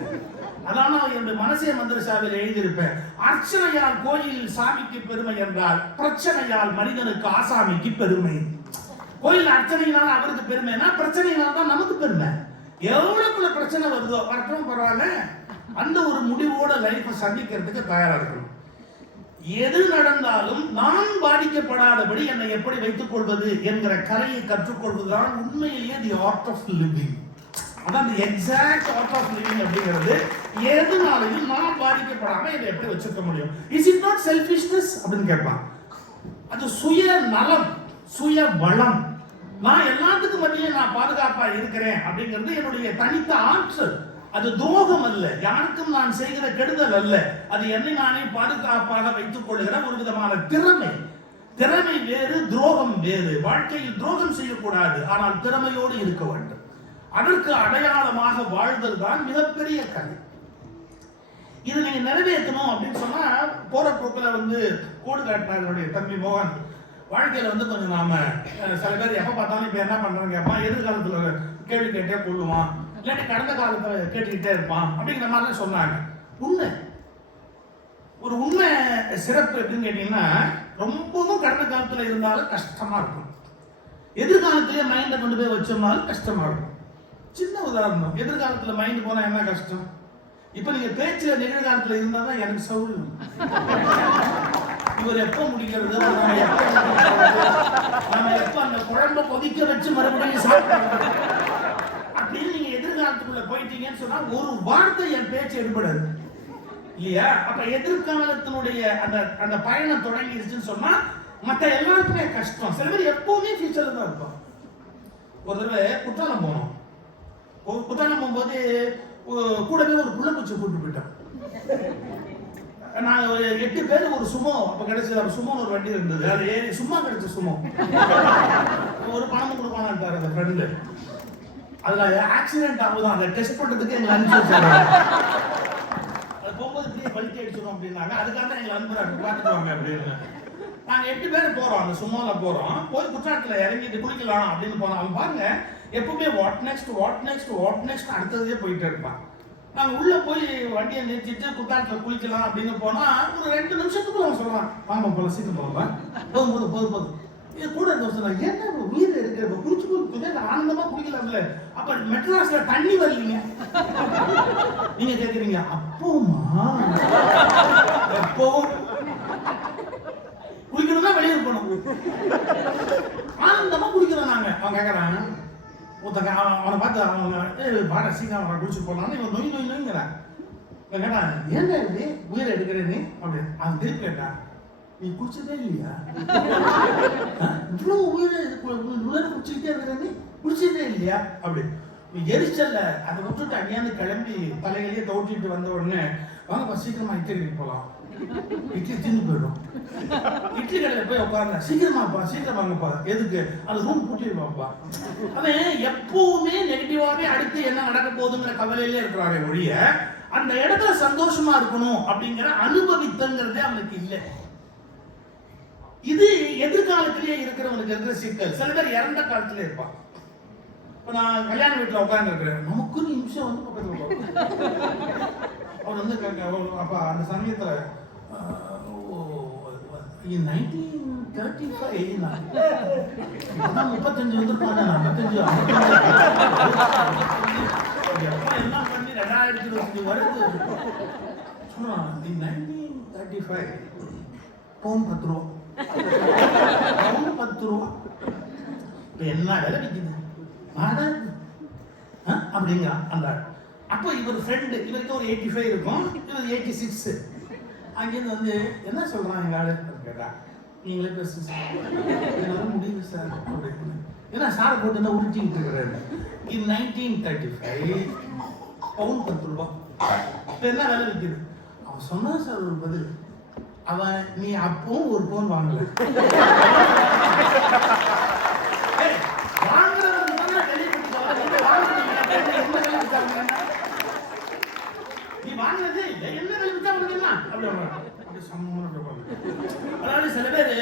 அதான் என்னுடைய மனசே மந்திரசாவில் எழுதியிருப்பேன், அர்ச்சனையால் கோயிலில் சாமிக்கு பெருமை என்றால் பிரச்சனையால் மனிதனுக்கு ஆசாமிக்கு பெருமை. கோயில் அர்ச்சனையினால அவருக்கு பெருமைனா பிரச்சனையினால தான் நமக்கு பெருமை. எவ்வளவுக்குள்ள பிரச்சனை வருதோ வரட்டும் பரவாயில்ல, அந்த ஒரு முடிவோட லைஃபை சந்திக்கிறதுக்கு தயாரா இருக்கணும். எது நடந்தாலும் நான் பாதிக்கப்படாதபடி என்னை எப்படி வைத்துக் கொள்வது என்கிற கலையை கற்றுக்கொள்வதுதான் உண்மையிலேயே தி ஆர்ட் ஆஃப் லிவிங். அதான் the exact art of living அப்படிங்கிறது. எதுனாலையும் நான் பாதிக்கப்படாம இதை எப்படி வச்சுக்க முடியும்? இஸ் இட் நாட் செல்ஃபிஷ்னஸ் அப்படின்னு கேட்பான். அது சுய நலம், சுய வளம். நான் எல்லாத்துக்கும் மத்தியிலே நான் பாதுகாப்பா இருக்கிறேன் அப்படிங்கிறது என்னுடைய தனித்த ஆற்றல். அது துரோகம் அல்ல, யாருக்கும் நான் செய்கிற கெடுதல் அல்ல, அது என்னை நானே பாதுகாப்பாக வைத்துக் கொள்கிற ஒரு விதமான திறமை. திறமை வேறு, துரோகம் வேறு. வாழ்க்கையில் துரோகம் செய்யக்கூடாது, ஆனால் திறமையோடு இருக்க வேண்டும். அதற்கு அடையாளமாக வாழ்தல் தான் மிகப்பெரிய கலை. இது நீங்க நிறைவேற்றணும் அப்படின்னு சொன்னா, போற போக்கில் கோடு காட்டினார் என்னுடைய தம்பி மோகன். வாழ்க்கையில கொஞ்சம் நாம சில பேர் எப்ப பார்த்தாலும் இப்ப என்ன பண்றாங்க கேட்பான், எதிர்காலத்துல கேள்வி கேட்டே கொள்ளுவான், இல்லாட்டி கடந்த காலத்துல கேட்டுக்கிட்டே இருப்பான் அப்படிங்கிற மாதிரி சொன்னாங்க. உண்மை, ஒரு உண்மை சிறப்பு எப்படின்னு கேட்டீங்கன்னா, ரொம்பவும் கடந்த காலத்துல இருந்தாலும் கஷ்டமா இருக்கும், எதிர்காலத்திலேயே மைண்டை கொண்டு போய் வச்சோம்னாலும் கஷ்டமா இருக்கும். சின்ன உதாரணம், எதிர்காலத்துல மைண்ட் போனா என்ன கஷ்டம்? இப்ப நீங்க பேச்சுல நிகழ்காலத்துல இருந்தாதான் எனக்கு சௌரியம். இவர் எப்ப முடிக்கிறது, நம்ம எப்ப அந்த குழம்பை கொதிக்க வச்சு மறுபடியும் சாப்பிடுறது அப்படின்னு நீங்க எதிர்காலத்துக்குள்ள போயிட்டீங்கன்னு சொன்னா ஒரு வார்த்தை என் பேச்சு எடுபடாது இல்லையா? அப்ப எதிர்காலத்தினுடைய அந்த பயணம் தொடங்கிடுச்சுன்னு சொன்னா மற்ற எல்லாருக்குமே கஷ்டம். சில பேர் எப்பவுமே ஃபியூச்சர்ல தான் இருப்போம். ஒரு தடவை குற்றாலம் போனோம். குற்றாலம் போகும்போது கூடவே ஒரு புள்ளக்குச்சி கூட்டு போயிட்டோம். நாங்கள் ஒரு 8 பேர் ஒரு சுமோ அப்போ கிடைச்சது. அப்போ சுமோன்னு ஒரு வண்டி இருந்தது, அது ஏறி சும்மா கிடைச்ச சுமோ. ஒரு பணமும் கொடுப்பானாட்டார் அந்த ஃப்ரெண்டு. அதில் ஆக்சிடென்ட் ஆகுதான், அதை டெஸ்ட் பண்ணுறதுக்கு எங்களை அனுப்பிச்சு வச்சாங்க. அது போகும்போது இப்படியே பல்ட்டி அடிச்சிடும் அப்படின்னாங்க. அதுக்காக தான் எங்களை அனுப்புறாங்க, பார்த்துக்குவாங்க அப்படின்னு. நாங்கள் 8 பேர் போகிறோம், அந்த சுமோவில் போகிறோம். போய் குற்றாலத்தில் இறங்கிட்டு குளிக்கலாம் அப்படின்னு போனோம். அவன் பாருங்க எப்பவுமே வாட் நெக்ஸ்ட் அடுத்ததே போயிட்டே இருப்பான். நாங்கள் உள்ளே போய் வண்டியை நிறுத்திட்டு குற்றாலத்தில் குளிக்கலாம் அப்படின்னு போனால் ஒரு 2 நிமிஷத்துக்குள்ள அவன் சொல்கிறான், வாங்க போல சீக்கிரம் போகலாம், போதும். இது கூட சொன்னாங்க, என்ன உயிர் இருக்கு, இப்போ குளிச்சு ஆனந்தமாக குளிக்கலாம்ல. அப்போ மெட்ராஸில் தண்ணி வரலீங்க. நீங்கள் கேட்குறீங்க, அப்போமா எப்போவும் குளிக்கணும்னா வெளியே போனோம், ஆனந்தமாக குளிக்கிறோம் நாங்கள். அவன் கேட்குறான், ஒருத்தங்க அவனை பார்த்து அவங்க பாட சீக்கிரம் அவனை குளிச்சு போடலான்னு இவன் நொய்ங்கிறான். இவன் கேட்டான், ஏன்டா இப்படி உயிரை எடுக்கிறேன்னு அப்படி. அவன் திருப்பி கேட்டான், நீ குளிச்சதே இல்லையா, இவ்வளோ உயிரை குளிச்சுக்கிட்டே இருக்கிறேன்னு குளிச்சதே இல்லையா அப்படி. எரிச்சல்ல அதை விட்டுட்டு அங்கேயாந்து கிளம்பி தலையிலேயே தோட்டிட்டு வந்த உடனே, வாங்கப்பா சீக்கிரமா இட்லி கடைக்கு போகலாம், இட்லி தின்னு போயிடும். இட்லி கடையில் போய் உட்கார்ந்தேன், சீக்கிரம் வாங்கப்பா. எதுக்கு? அது ரூம் பூட்டிடுவாப்பா. அவன் எப்பவுமே நெகட்டிவாவே அடுத்து என்ன நடக்க போகுதுங்கிற கவலையிலே இருக்கிறாரே ஒழிய அந்த இடத்துல சந்தோஷமா இருக்கணும் அப்படிங்கிற அனுபவித்தங்கிறதே அவனுக்கு இல்லை. இது எதிர்காலத்திலேயே இருக்கிறவனுக்கு இருக்கிற சிக்கல். சில பேர் இறந்த காலத்திலே இருப்பான். இப்போ நான் கல்யாண வீட்டில் உட்கார்ந்து இருக்கிறேன், நமக்கு நிமிஷம் பக்கத்தில் அவர் அப்போ அந்த சமயத்தில் 1935 35 வந்துருப்பாங்க, 55 எல்லாம் பண்ணி 2025 வருது சொல்றான். 1935 பவுன் 10 ரூபா, பவுன் 10 ரூபா. இப்போ என்ன விலை விற்குது அப்படிங்கிறான் அந்த. அப்போ இவர் ஃப்ரெண்டு, இவருக்கு ஒரு 85 இருக்கும், இவர் 86. அங்கேருந்து என்ன சொல்றான் எங்க ஆளு கேட்டா, நீங்களே பேசு சார், என்னால முடியுது சார் அப்படின்னு. ஏன்னா சாரை போட்டு என்ன உருட்டிக்கிட்டு இருக்கிறாரு. இன் 1935 பவுன் 10 ரூபா. இப்போ என்ன விலை விற்குது? அவன் சொன்னா சார் ஒரு பதில், அவன் நீ அப்பவும் ஒரு பவுன் வாங்கல, வாங்கினதே இல்லை, என்ன விலை வித்தா அதாவது சில பேர்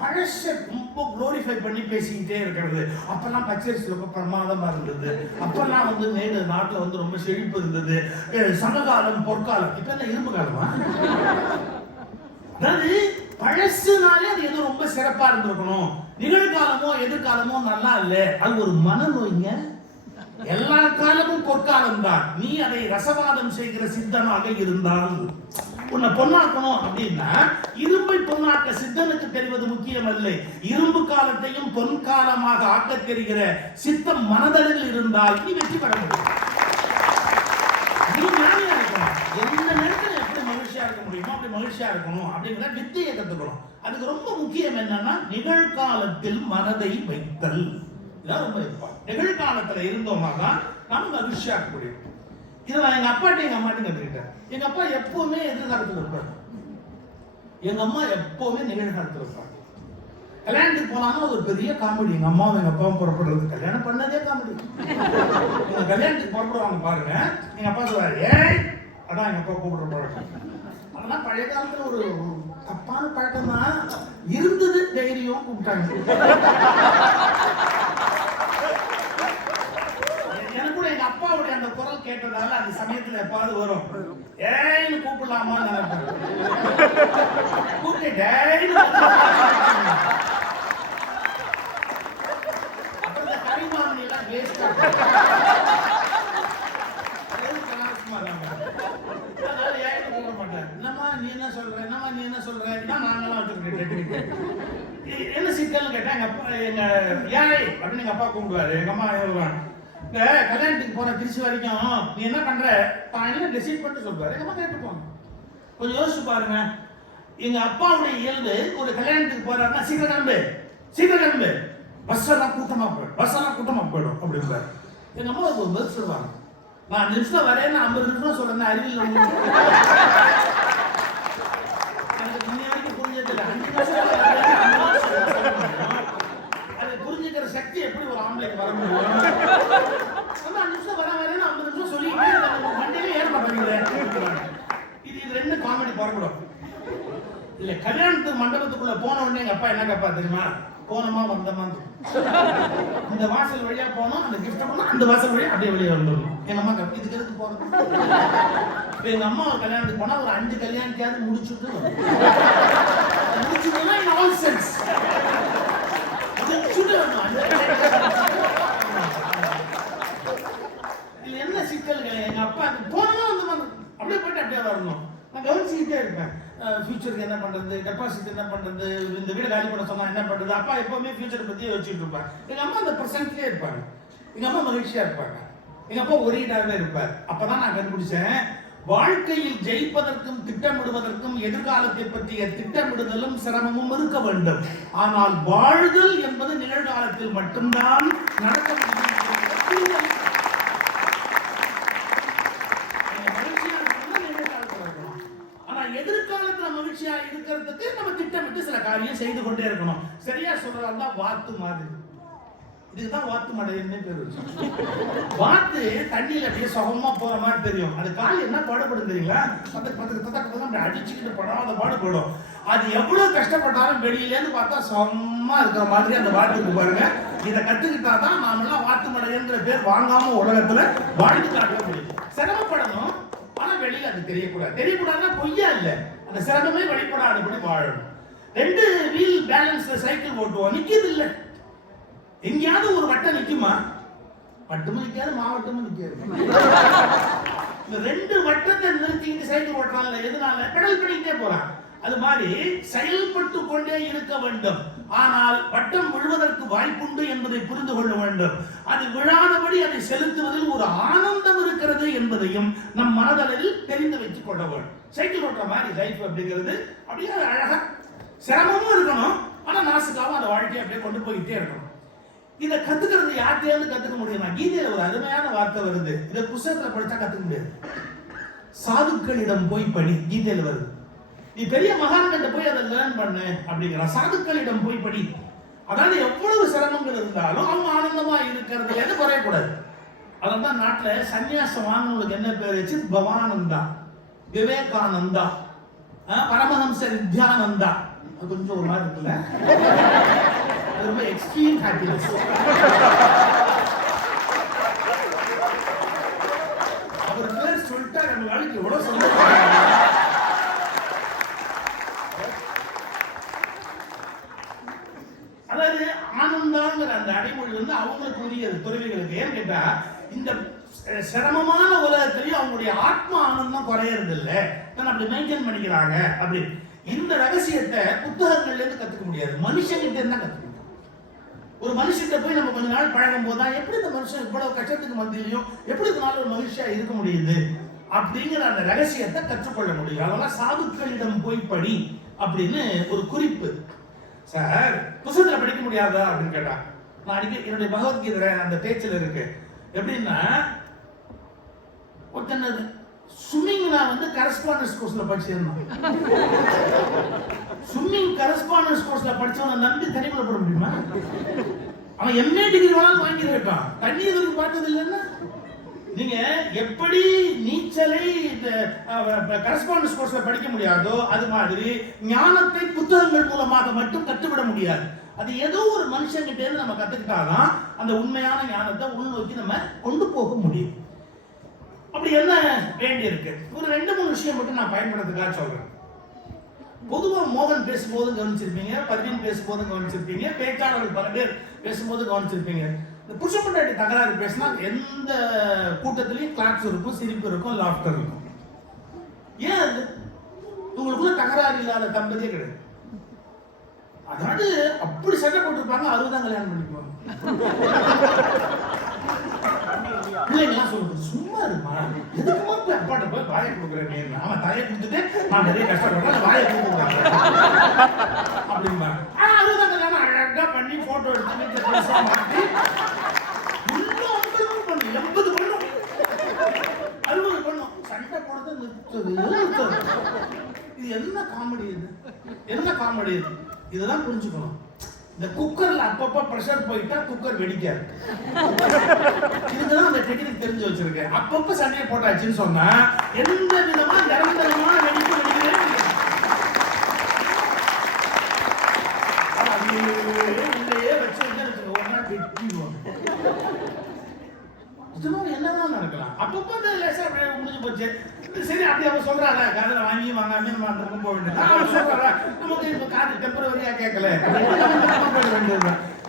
பழச ரொம்ப குளோரிஃபை பண்ணி பேசிக்கிட்டே இருக்கிறது. அப்பெல்லாம் பச்சரிசி ரொம்ப பிரமாதமா இருந்தது, அப்பெல்லாம் மேடு நாட்டில் ரொம்ப செழிப்பு இருந்தது, சமகாலம் பொற்காலம். இப்ப என்ன இரும்பு காலமா? அதாவது பழசுனாலே அது ஏதோ ரொம்ப சிறப்பா இருந்திருக்கணும், நிகழ்காலமோ எதிர்காலமோ நல்லா இல்லை, அது ஒரு மனநோய்ங்க. எல்லா காலமும் பொற்காலம் தான். நீ அதை ரசவாதம் செய்கிற சித்தனாக இருந்தால், உன்னை பொன்னாக்கணும் அப்படின்னா இரும்பை பொன்னாக்க சித்தனுக்கு தெரிவது முக்கியம் அல்ல, இரும்பு காலத்தையும் பொன்காலமாக ஆக்க தெரிகிற சித்தம் மனதளவில் இருந்தால் நீ வெற்றி பெற முடியும். நீ ஞானியா இருக்கணும், எந்த நேரத்தில் எப்படி மகிழ்ச்சியா இருக்க முடியுமோ அப்படி மகிழ்ச்சியா இருக்கணும் அப்படிங்கிற வித்தையை கத்துக்கணும். அதுக்கு ரொம்ப முக்கியம் என்னன்னா நிகழ்காலத்தில் மனதை வைத்தல். ரொம்ப நிகழ்காலத்துல இருந்தோம்னா தான் நம்ம மகிழ்ச்சியா இருக்க முடியும். இதை நான் எங்க அப்பாட்டையும் எங்க அம்மாட்டையும் கற்றுக்கிட்டேன். எங்க அப்பா எப்பவுமே எதிர்காலத்தில் இருப்பார், எங்க அம்மா எப்பவுமே நிகழ்காலத்தில் இருப்பாங்க. கல்யாணத்துக்கு போனாலும் அது ஒரு பெரிய காமெடி. எங்க அம்மாவும் எங்க அப்பாவும் புறப்படுறது, கல்யாணம் பண்ணதே காமெடி. எங்க கல்யாணத்துக்கு புறப்படுவாங்க பாருங்க, எங்க அப்பா சொல்றாரு ஏய், அதான் எங்க அப்பா கூப்பிடுற பழக்கம். அதெல்லாம் பழைய காலத்துல ஒரு தப்பான பழக்கம் தான் இருந்தது. தைரியம் கூப்பிட்டாங்க. எனக்கு கூட எங்க அப்பாவுடைய அந்த குரல் கேட்டதால அந்த சமயத்துல எப்பாவது வரும், ஏன்னு கூப்பிடலாமா நினைப்பேன். கூப்பிட்டு அப்புறம் இந்த கரிமாமணி எல்லாம் வேஸ்ட். அதனால ஏன்னு கூப்பிட மாட்டேன். என்னம்மா நீ என்ன சொல்ற, என்னம்மா நீ என்ன சொல்ற, நாங்கெல்லாம் வச்சுருக்கேன். என்ன சிக்கல்னு கேட்டா எங்க அப்பா எங்க யாரை அப்படின்னு எங்க அப்பா கூப்பிடுவாரு. எங்க அம்மா இந்த கல்யாணத்துக்கு போற திருச்சி வரைக்கும் நீ என்ன பண்ற என்ன டிசைட் பண்ணிட்டு சொல்றாரு. எங்க அம்மா கேட்டுப்போங்க. கொஞ்சம் யோசிச்சு பாருங்க. எங்க அப்பாவுடைய இயல்பு, ஒரு கல்யாணத்துக்கு போறாருன்னா சீக்கிரம் கிளம்பு, சீக்கிரம் கிளம்பு, பஸ் எல்லாம் கூட்டமா போயிடும், பஸ் எல்லாம் கூட்டமா போயிடும் அப்படின்பாரு. எங்க அம்மா ஒரு பதில் சொல்லுவாங்க, நான் 5 நிமிஷம் வரேன்னு 50 நிமிஷம் சொல்றேன். அறிவியல் எனக்கு முன்னே வரைக்கும் புரிஞ்சதில்லை. 5 நிமிஷம் அது புரிஞ்சுக்கிற சக்தி எப்படி ஒரு ஆம்பளைக்கு வர முடியும்? 5 நிமிஷம் வரேன்னு 50 நிமிஷம் சொல்லிட்டு மண்டையில ஏற மாட்டேங்கிறேன். இது 2 காமெடி பரப்படும். இல்ல கல்யாணத்துக்கு மண்டபத்துக்குள்ள போன உடனே எங்க அப்பா என்ன கேப்பா தெரியுமா, போனோமா வந்தோமா, இந்த வாசல் வழியா போனோம், அந்த கிஃப்ட் பண்ணோம், அந்த வாசல் வழியா அப்படியே வெளியே வந்துடணும். எங்க அம்மா கேப்பா இதுக்கு எதுக்கு போறது? இப்ப எங்க அம்மா ஒரு கல்யாணத்துக்கு போனா ஒரு 5 கல்யாணத்தையாவது முடிச்சுட்டு முடிச்சுட்டோம்னா இன் ஆல் சென்ஸ் முடிச்சுட்டு வரணும். இது என்ன சிக்கல்கள்? எங்க அப்பா போனோமா வந்து அப்படியே போயிட்டு அப்படியே வரணும். நான் கவனிச்சுக்கிட்டே இருப்பேன். ஃபியூச்சருக்கு என்ன பண்றது, டெபாசிட் என்ன பண்றது, இந்த வீடு காலி பண்ண சொன்னா என்ன பண்றது. அப்பா எப்பவுமே ஃபியூச்சரை பத்தி யோசிச்சுட்டு இருப்பாங்க. எங்க அம்மா அந்த பிரசன்ட்லயே இருப்பாங்க. எங்க அம்மா மகிழ்ச்சியா இருப்பாங்க. எங்க அப்பா ஒரீடாவே இருப்பார். அப்பதான் நான் கண்டுபிடிச்சேன், வாழ்க்கையில் ஜெயிப்பதற்கும் திட்டமிடுவதற்கும் எதிர்காலத்தை பற்றிய திட்டமிடுதலும் சிரமமும் இருக்க வேண்டும். ஆனால் வாழ்தல் என்பது நிகழ்காலத்தில் மட்டும்தான் நடக்க முடியும். எதிர்காலத்துல மகிழ்ச்சியா இருக்கிறதுக்கு நம்ம திட்டமிட்டு சில காரியம் செய்து கொண்டே இருக்கணும். சரியா சொல்றதா வாத்து மாதிரி. இதுக்குதான் வாத்து மடையன்னு பேர் வச்சு. வாத்து தண்ணியில அப்படியே சுகமா போற மாதிரி தெரியும். அது கால் என்ன பாடுபடும் தெரியுங்களா? அப்படி அடிச்சுக்கிட்டு படாத பாடுபடும். அது எவ்வளவு கஷ்டப்பட்டாலும் வெளியில இருந்து பார்த்தா சுகமா இருக்கிற மாதிரி அந்த வாத்துக்கு பாருங்க. இதை கத்துக்கிட்டாதான் நாமெல்லாம் வாத்து மடையன்ற பேர் வாங்காம உலகத்துல வாழ்ந்து காட்ட முடியும். சிரமப்படணும், ஆனா வெளியில அது தெரியக்கூடாது. தெரியக்கூடாதுன்னா பொய்யா இல்ல, அந்த சிரமமே வெளிப்படாதபடி வாழணும். 2 வீல் பேலன்ஸ்ல சைக்கிள் ஓட்டுவோம், நிக்கிது இல்ல. எங்கேயாவது ஒரு வட்டம் நிக்குமா? வட்டமும் நிக்காது, மாவட்டமும் நிக்காது. இந்த 2 வட்டத்தை நிறுத்திட்டு சைக்கிள் ஓட்டுறாங்கல்ல, எதனால? பெடல் பண்ணிட்டே போறான். அது மாதிரி செயல்பட்டு கொண்டே இருக்க வேண்டும். ஆனால் வட்டம் விழுவதற்கு வாய்ப்புண்டு என்பதை புரிந்து கொள்ள வேண்டும். அது விழாதபடி அதை செலுத்துவதில் ஒரு ஆனந்தம் இருக்கிறது என்பதையும் நம் மனதளவில் தெரிந்து வைத்துக் கொள்ள வேண்டும். சைக்கிள் ஓட்டுற மாதிரி லைஃப் அப்படிங்கிறது அப்படியே அழகா, சிரமமும் இருக்கணும், ஆனா நாசுக்காவும் அந்த வாழ்க்கையை அப்படியே கொண்டு போயிட்டே இருக்கணும். இதை கத்துக்கிறது யார்கிட்டயாவது கத்துக்க முடியுமா? கீதையில ஒரு அருமையான வார்த்தை வருது, இதை புத்தகத்துல படிச்சா கத்துக்க முடியாது. சாதுக்களிடம் போய் படி, கீதையில வருது. நீ பெரிய மகான்கிட்ட போய் அதை லேர்ன் பண்ணு அப்படிங்கிற. சாதுக்களிடம் போய் படி. அதாவது எவ்வளவு சிரமங்கள் இருந்தாலும் அவங்க ஆனந்தமா இருக்கிறதுல எது குறையக்கூடாது. அதான் நாட்டுல சன்னியாசம் வாங்கினவங்களுக்கு என்ன பேரு? சித் பவானந்தா, விவேகானந்தா, பரமஹம்சர் வித்யானந்தா. கொஞ்சம் ஒரு மாதிரி இருக்குல்ல, ரொம்ப எக்ஸ்ட்ரீம் ஹாப்பினஸ். அவர் பேர் சொல்லிட்டா நம்ம வாழ்க்கை எவ்வளவு சந்தோஷம். அதாவது ஆனந்தாங்கிற அந்த அடைமொழி வந்து அவங்களுக்கு உரியது, துறவிகளுக்கு. ஏன்னு கேட்டா இந்த சிரமமான உலகத்திலையும் அவங்களுடைய ஆத்ம ஆனந்தம் குறையறது இல்லை, அப்படி மெயின்டைன் பண்ணிக்கிறாங்க. அப்படி இந்த ரகசியத்தை புத்தகங்கள்ல இருந்து கத்துக்க முடியாது, மனுஷங்கிட்ட இருந்தா கத்துக்க முடியும். ஒரு மனுஷங்கிட்ட போய் நம்ம கொஞ்ச நாள் பழகும் போதுதான் எப்படி இந்த மனுஷன் இவ்வளவு கஷ்டத்துக்கு மத்தியிலையும் எப்படி இதனால ஒரு மகிழ்ச்சியா இருக்க முடியுது அப்படிங்கிற அந்த ரகசியத்தை கற்றுக்கொள்ள முடியும். அதெல்லாம் சாதுக்களிடம் போய் படி அப்படின்னு ஒரு குறிப்பு. சார் புத்தகத்துல படிக்க முடியாதா அப்படின்னு கேட்டா, நான் அடிக்க என்னுடைய பகவத்கீதை அந்த பேச்சில் இருக்கு. எப்படின்னா ஒருத்தன் ஸ்விம்மிங் நான் வந்து கரஸ்பாண்டன்ஸ் கோர்ஸ்ல படிச்சிருந்தேன். ஸ்விம்மிங் கரஸ்பாண்டன்ஸ் கோர்ஸ்ல படிச்சவனை நம்பி தண்ணிக்குள்ள போட முடியுமா? அவன் MA டிகிரி வேணாலும் வாங்கியிருக்கான், தண்ணி எதுக்கு பார்த்தது இல்லைன்னா. நீங்க எப்படி நீச்சலை கரஸ்பாண்டன்ஸ் கோர்ஸ்ல படிக்க முடியாதோ அது மாதிரி ஞானத்தை புத்தகங்கள் மூலமாக மட்டும் கற்றுவிட முடியாது. அது ஏதோ ஒரு மனுஷங்கிட்ட இருந்து நம்ம கத்துக்கிட்டாதான் அந்த உண்மையான ஞானத்தை உள்நோக்கி நம்ம கொண்டு போக முடியும். அப்படி என்ன வேண்டி இருக்கு? ஒரு 2-3 விஷயம் மட்டும் நான் பயன்படுத்துக்காக சொல்றேன். பொதுவா மோகன் பேசும்போது கவனிச்சிருப்பீங்க, பத்மின் பேசும்போது கவனிச்சிருப்பீங்க, பேச்சாளர்கள் பல பேர் பேசும்போது கவனிச்சிருப்பீங்க. இந்த புருஷ பொண்டாட்டி தகராறு பேசினா எந்த கூட்டத்திலையும் கிளாப்ஸ் இருக்கும், சிரிப்பு இருக்கும், லாஃப்டர் இருக்கும். ஏன் அது? உங்களுக்குள்ள தகராறு இல்லாத தம்பதியே கிடையாது. அதாவது அப்படி சட்டை போட்டிருப்பாங்க, 60 கல்யாணம் பண்ணிக்குவாங்க. பிள்ளைங்களாம் சொல்லுது, சும்மா இருமா, எதுக்குமா போய் அப்பாட்ட போய் வாயை கொடுக்குறேன், அவன் தாயை கொடுத்துட்டு நான் நிறைய கஷ்டப்படுறேன், வாயை கொடுக்குறாங்க அப்படின்பா. 60 கல்யாணம் அழகா பண்ணி போட்டோ எடுத்து வீட்டுல பெருசா மாட்டி இன்னும் 50 பண்ணும், 80 பண்ணும், 60 பண்ணும், சண்டை போடுறது நிறுத்தது. இது என்ன காமெடி? இது என்ன காமெடி? இதுதான் புரிஞ்சுக்கணும். இந்த குக்கர்ல அப்பப்ப பிரஷர் போயிட்டா குக்கர் வெடிக்காது. இதுதான் அந்த டெக்னிக் தெரிஞ்சு வச்சிருக்கேன். அப்பப்ப சண்டையை போட்டாச்சுன்னு சொன்னா எந்த விதமா நிரந்தரமான வெடிப்பு வெடிக்கவே உள்ளே வச்சு ஒரு நாள் வெட்டிடுவாங்க. என்னதான் நடக்கலாம்? அப்பப்ப லேசா முடிஞ்சு போச்சு. சரி, அப்படி அவன் சொல்றாங்க காதல வாங்கி வாங்காம நம்ம அந்த பக்கம் போக வேண்டியது. அவன் சொல்றாங்க நமக்கு இப்ப காது டெம்பரவரியா கேட்கல,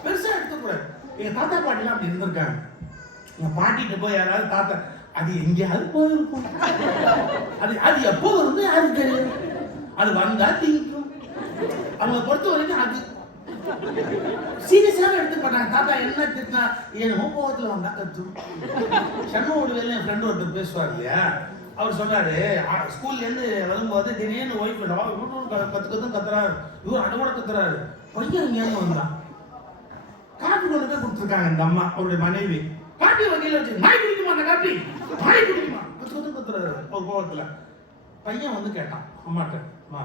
பெருசா எடுத்துக்கூடாது. எங்க தாத்தா பாட்டிலாம் அப்படி இருந்திருக்காங்க. எங்க பாட்டிட்டு போய் யாராவது தாத்தா அது எங்கேயாவது போயிருக்கும், அது எப்போ வந்து யாருக்கு தெரியும், அது வந்தா திங்கும். அவங்க பொறுத்த வரைக்கும் அது சீரியஸாக எடுத்துக்க மாட்டாங்க. தாத்தா என்ன திட்டினா என்னமோ கோவத்தில் வந்தா கத்து. சண்முக வேலை என் ஃப்ரெண்டு ஒருத்தர் பேசுவார் இல்லையா, அவர் சொன்னாரு ஸ்கூல்ல இருந்து வரும்போது திடீர்னு ஒய்ஃப் கத்துக்கத்தும் கத்துறாரு, இவர் அடவோட கத்துறாரு. பையன் இங்கேருந்து வந்தான், காப்பி கொண்டு போய் கொடுத்துருக்காங்க இந்த அம்மா அவருடைய மனைவி. காப்பி வகையில வச்சு நாய் குடிக்குமா, அந்த காப்பி நாய் குடிக்குமா, கத்துக்கத்தும் கத்துறாரு ஒரு கோவத்துல. பையன் வந்து கேட்டான் அம்மாட்ட, அம்மா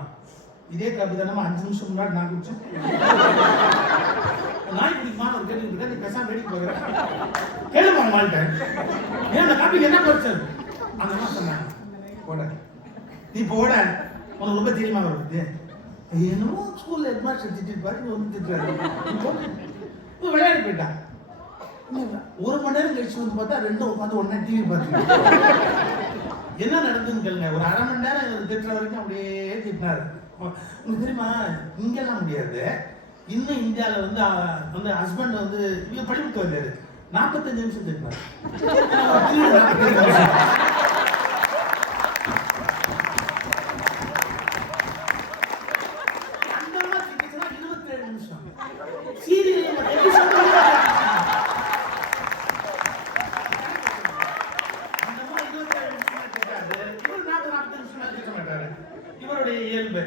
இதே காப்பி தானே 5 நிமிஷம் முன்னாடி நான் குடிச்சேன், நாய் குடிக்குமான்னு ஒரு கேள்வி இருக்க, நீ பேசாம வேடிக்கை போகிறேன் கேளுமா அம்மாள்கிட்ட, ஏன் அந்த காப்பிக்கு என்ன குறைச்சது? அந்த அம்மா சொன்னாங்க, போட நீ போட, உனக்கு ரொம்ப தெரியுமா வருது, என்னமோ ஸ்கூல்ல ஹெட்மாஸ்டர் திட்டிருப்பாரு, நீ வந்து திட்டுறாரு, நீ விளையாடி போயிட்டா. 1 மணி நேரம் கழிச்சு வந்து பார்த்தா 2 உட்காந்து ஒன்னா டிவி பார்த்து என்ன நடந்துன்னு கேளுங்க. ஒரு 1/2 மணி நேரம் இவர் திட்டுற வரைக்கும் அப்படியே திட்டினாரு. உங்களுக்கு தெரியுமா, இங்கெல்லாம் முடியாது. இன்னும் இந்தியாவில் வந்து ஹஸ்பண்ட் வந்து இவங்க பள்ளிக்கூட்டு வந்தாரு, 45 நிமிஷம் திட்டினார். அந்த மாதிரி திட்டுச்சுன்னா 27 நிமிஷம் சீரியல் இவருடைய இயல்பு.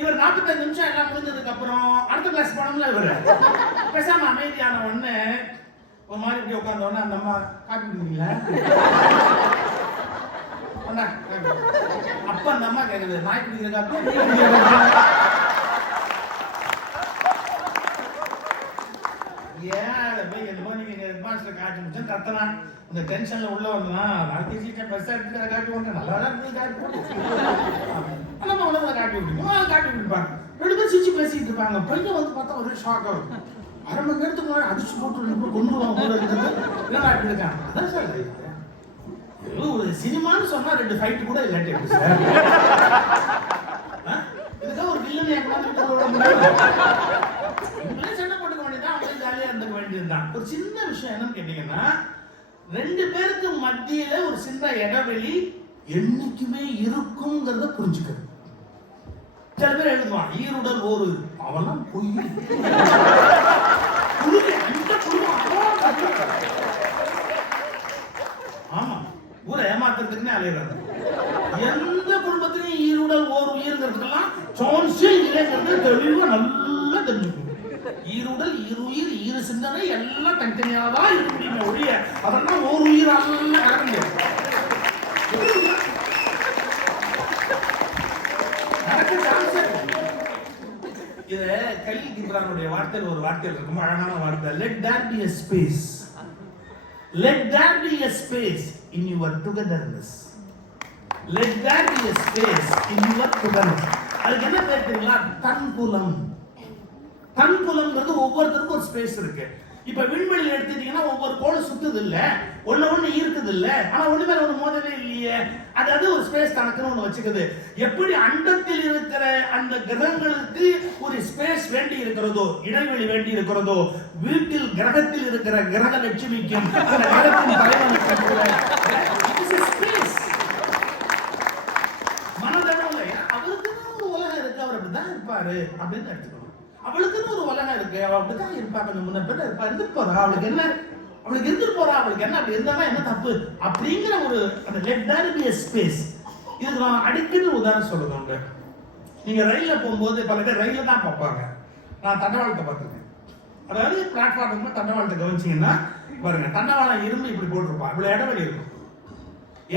இவர் 45 நிமிஷம் எல்லாம் முடிஞ்சதுக்கு அப்புறம் அடுத்த கிளாஸ் போனோம்ல, இவரு பேசாம அமைதியான ஒண்ணு ஒரு மாதிரி இப்படி உட்கார்ந்த உடனே அந்த அம்மா காப்பி குடிக்கிறீங்களா, அப்ப அந்த அம்மா கேக்குது, நாய் குடிக்கிற காப்பி ஏன் போய் என்னமோ நீங்க ஹெட்மாஸ்டர் காட்டி முடிச்சு கத்தனா இந்த டென்ஷன்ல உள்ள வந்தா நாளைக்கு சீட்டை பெருசா எடுத்துக்கிற காட்டி ஒன்று நல்லா தான் இருக்கு காட்டி போட்டு நம்ம உடனே காட்டி விட்டுருக்கோம், காட்டி விட்டுருப்பாங்க. 2 பேரும் சிரிச்சு பேசிட்டு இருப்பாங்க. பையன் வந்து பார்த்தா ஒரே ஷாக் ஆகும். 1/2 மணி நேரத்துக்கு முன்னாடி அடிச்சு போட்டு கொண்டுருவாங்க போல இருக்குது, என்ன காட்டி இருக்காங்க. அதான் சார் ஒரு சினிமான்னு சொன்னா 2 ஃபைட் கூட இல்லாட்டி எப்படி சார், இதுக்காக ஒரு வில்லனை சண்டை போட்டுக்க வேண்டியதான், அவங்க ஜாலியா இருந்துக்க வேண்டியதுதான். ஒரு சின்ன விஷயம் என்னன்னு கேட்டீங்கன்னா, 2 பேருக்கு மத்தியில ஒரு சின்ன இடைவெளி என்னைக்குமே இருக்குங்கிறத புரிஞ்சுக்கிறது. சில பேர் எழுதுவான் ஈருடல் ஓரு, அவெல்லாம் பொய், ஆமா ஊரை ஏமாத்துறதுக்குன்னே அலையிறாங்க. எந்த குடும்பத்திலையும் ஈருடல் ஓர் உயிர்ங்கிறதுக்கெல்லாம் சான்ஸே இல்லைங்கிறது தெளிவா நல்லா தெரிஞ்சுக்கணும். ஈருடல் ஈருயிர் ஈரு சிந்தனை எல்லாம் தனித்தனியாதான் இருக்க முடியுமே ஒழிய அதெல்லாம் ஓர் உயிர் எல்லாம் கலக்க முடியாது. இத கலீல் கிப்ரானுடைய வார்த்தையில் ஒரு வார்த்தையில் இருக்கும், அழகான வார்த்தை. Let there be a space. Let there be a space in your togetherness. Let there be a space in your togetherness. அதுக்கு என்ன பேர் தெரியுங்களா? தன்புலம். தன்புலம்ங்கிறது ஒவ்வொருத்தருக்கும் ஒரு ஸ்பேஸ் இருக்கு. இப்ப விண்வெளியில் எடுத்துட்டீங்கன்னா ஒவ்வொரு கோளை சுத்துது இல்ல, ஒண்ணு ஈர்க்குது இல்ல, ஆனா ஒண்ணு மேல ஒண்ணு மோதவே இல்லையே. அது ஒரு ஸ்பேஸ் தனக்குன்னு ஒண்ணு வச்சுக்குது. எப்படி அண்டத்தில் இருக்கிற அந்த கிரகங்களுக்கு ஒரு ஸ்பேஸ் வேண்டி இருக்கிறதோ, இடைவெளி வேண்டி இருக்கிறதோ, வீட்டில் கிரகத்தில் இருக்கிற கிரக லட்சுமிக்கும் அந்த கிரகத்தின் தலைவனுக்கும் கூட ஸ்பேஸ் மனதளவுல அவருக்குன்னு ஒரு உலகம் இருக்கு, அவர் அப்படிதான் இருப்பாரு அப்படின்னு எடுத்துக்கணும். அவளுக்குன்னு ஒரு உலகம் இருக்கு, அவ அப்படிதான் இருப்பா, கொஞ்சம் முன்ன பின்ன இருப்பா, இருந்துட்டு போறா, அவளுக்கு என்ன, அவளுக்கு இருந்துட்டு போறா, அவளுக்கு என்ன, அப்படி இருந்தா என்ன தப்பு அப்படிங்கிற ஒரு அந்த let there be a space. இதுக்கு நான் அடிக்கடி உதாரணம் சொல்லுங்க. நீங்க ரயில்ல போகும்போது பல பேர் ரயில்ல தான் பார்ப்பாங்க. நான் தண்டவாளத்தை பார்த்துருக்கேன். அதாவது பிளாட்ஃபார்ம் தண்டவாளத்தை கவனிச்சீங்கன்னா பாருங்க, தண்டவாளம் இரும்பு இப்படி போட்டிருப்பா, இவ்வளவு இடைவெளி இருக்கும்.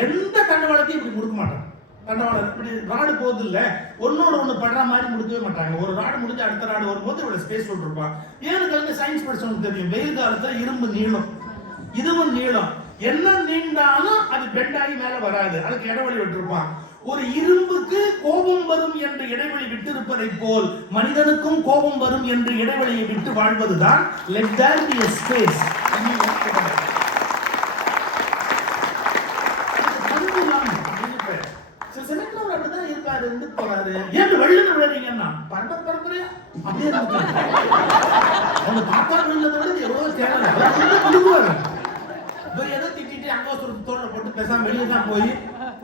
எந்த தண்டவாளத்தையும் இப்படி முடுக்க மாட்டாங்க. தண்டவாளம் இப்படி ராடு போகுது இல்ல, ஒன்னோட ஒண்ணு படுற மாதிரி முடிக்கவே மாட்டாங்க. ஒரு ராடு முடிஞ்சு அடுத்த ராடு வரும்போது இவ்வளவு ஸ்பேஸ் விட்டுருப்பான். ஏன்னு கலந்து சயின்ஸ் படிச்சவங்களுக்கு தெரியும், வெயில் காலத்துல இரும்பு நீளம், இதுவும் நீளம். என்ன நீண்டாலும் அது பெண்ட் ஆகி மேல வராது, அதுக்கு இடைவெளி விட்டுருப்பான். ஒரு இரும்புக்கு கோபம் வரும் என்று இடைவெளி விட்டு இருப்பதை போல் மனிதனுக்கும் கோபம் வரும் என்று இடைவெளியை விட்டு வாழ்வதுதான் let there be a space. போய்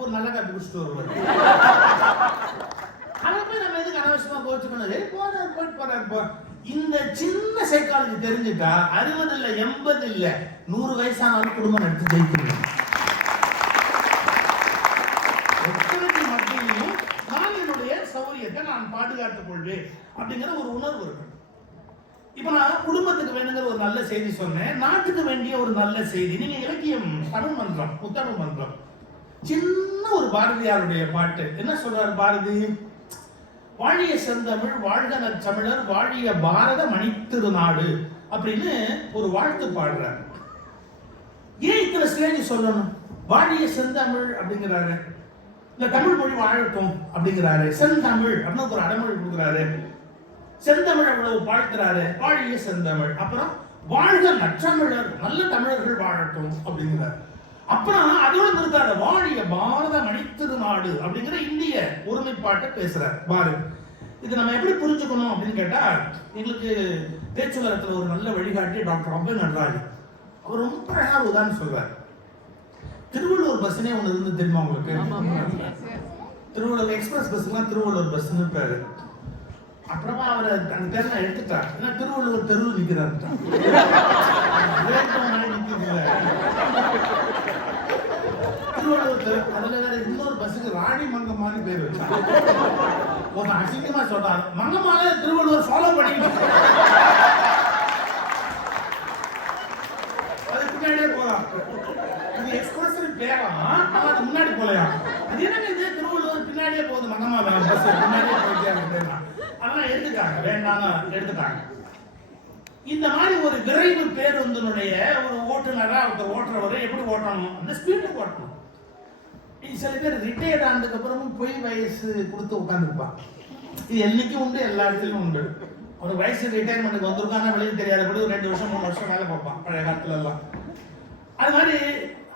ஒரு நல்ல காப்பி குடிச்சிட்டு வருவாரு. நம்ம எதுக்கு அனாவசியமா கோச்சுக்கணும், போயிட்டு. இந்த சின்ன சைக்காலஜி தெரிஞ்சுட்டா 60 இல்ல 80 இல்ல 100 வயசானாலும் குடும்பம் நடத்தி ஜெயிக்கணும். மத்தியிலும் நான் என்னுடைய சௌரியத்தை நான் பாதுகாத்துக் கொள்வேன் அப்படிங்கிற ஒரு உணர்வு இருக்கு. இப்ப நான் குடும்பத்துக்கு வேணுங்கிற ஒரு நல்ல செய்தி சொன்னேன், நாட்டுக்கு வேண்டிய ஒரு நல்ல செய்தி. நீங்க இலக்கியம் தமிழ் மன்றம், முத்தமிழ் மன்றம், சின்ன ஒரு பாரதியாருடைய பாட்டு என்ன சொல்றாரு பாரதி? வாழிய செந்தமிழ் வாழ்க நற்சமிழர் வாழிய பாரத மணித்திருநாடு அப்படின்னு ஒரு வாழ்த்து பாடுறாரு. ஏன் இத்தனை ஸ்டேஜ் சொல்லணும்? வாழிய செந்தமிழ் அப்படிங்கிறாரு, இந்த தமிழ் மொழி வாழட்டும் அப்படிங்கிறாரு, செந்தமிழ் அப்படின்னு ஒரு அடைமொழி கொடுக்குறாரு, செந்தமிழ் அவ்வளவு வாழ்த்துறாரு, வாழிய செந்தமிழ். அப்புறம் வாழ்க நற்றமிழர் நல்ல தமிழர்கள் வாழட்டும் அப்படிங்கிறார். அப்புறம் அதோட நிறுத்தாத, வாழிய பாரத மணித்திருநாடு அப்படிங்கிற இந்திய ஒருமைப்பாட்டை பேசுறார் பாரு. இது நம்ம எப்படி புரிஞ்சுக்கணும் அப்படின்னு கேட்டா, எங்களுக்கு பேச்சுலகத்துல ஒரு நல்ல வழிகாட்டி டாக்டர் அப்துல் நடராஜ், அவர் ரொம்ப அழகா உதாரணம் சொல்றார். திருவள்ளூர் பஸ்னே ஒண்ணு இருந்து தெரியுமா உங்களுக்கு? திருவள்ளூர் எக்ஸ்பிரஸ் பஸ்லாம் திருவள்ளூர் பஸ்ன்னு பேரு. அப்புறமா அவரை அந்த பேரை நான் எடுத்துட்டார், ஏன்னா திருவள்ளுவர் தெருவில் நிற்கிறார். திருவள்ளுவர் தெரு, அதுல வேற இன்னொரு பஸ்ஸுக்கு ராணி மங்கம்மான்னு பேர் வச்சாங்க. ஒரு அசிங்கமா சொல்றாரு, மங்கம்மால திருவள்ளுவர் ஃபாலோ பண்ணிட்டு அது பின்னாடியே போறான். இது எக்ஸ்பிரஸ் பேரா, அது முன்னாடி போலையா? அது என்ன இது திருவள்ளுவர் பின்னாடியே போகுது, மங்கம்மா பஸ் பின்னாடியே போயிட்டே. அதெல்லாம் எடுத்துட்டாங்க, வேண்டாம் எடுத்துட்டாங்க. இந்த மாதிரி ஒரு விரைவு பேருந்தினுடைய ஒரு ஓட்டுநரா ஒருத்தர் ஓட்டுறவரை எப்படி ஓட்டணும், அந்த ஸ்பீடுக்கு ஓட்டணும். சில பேர் ரிட்டையர்ட் ஆனதுக்கு அப்புறமும் போய் வயசு கொடுத்து உட்காந்துருப்பான். இது என்னைக்கும் உண்டு, எல்லா இடத்துலையும் உண்டு. ஒரு வயசு ரிட்டையர்மெண்ட்டுக்கு வந்திருக்காங்க, வெளியே தெரியாதபடி ஒரு 2 வருஷம் 3 வருஷம் வேலை பார்ப்பான் பழைய காலத்துல எல்லாம். அது மாதிரி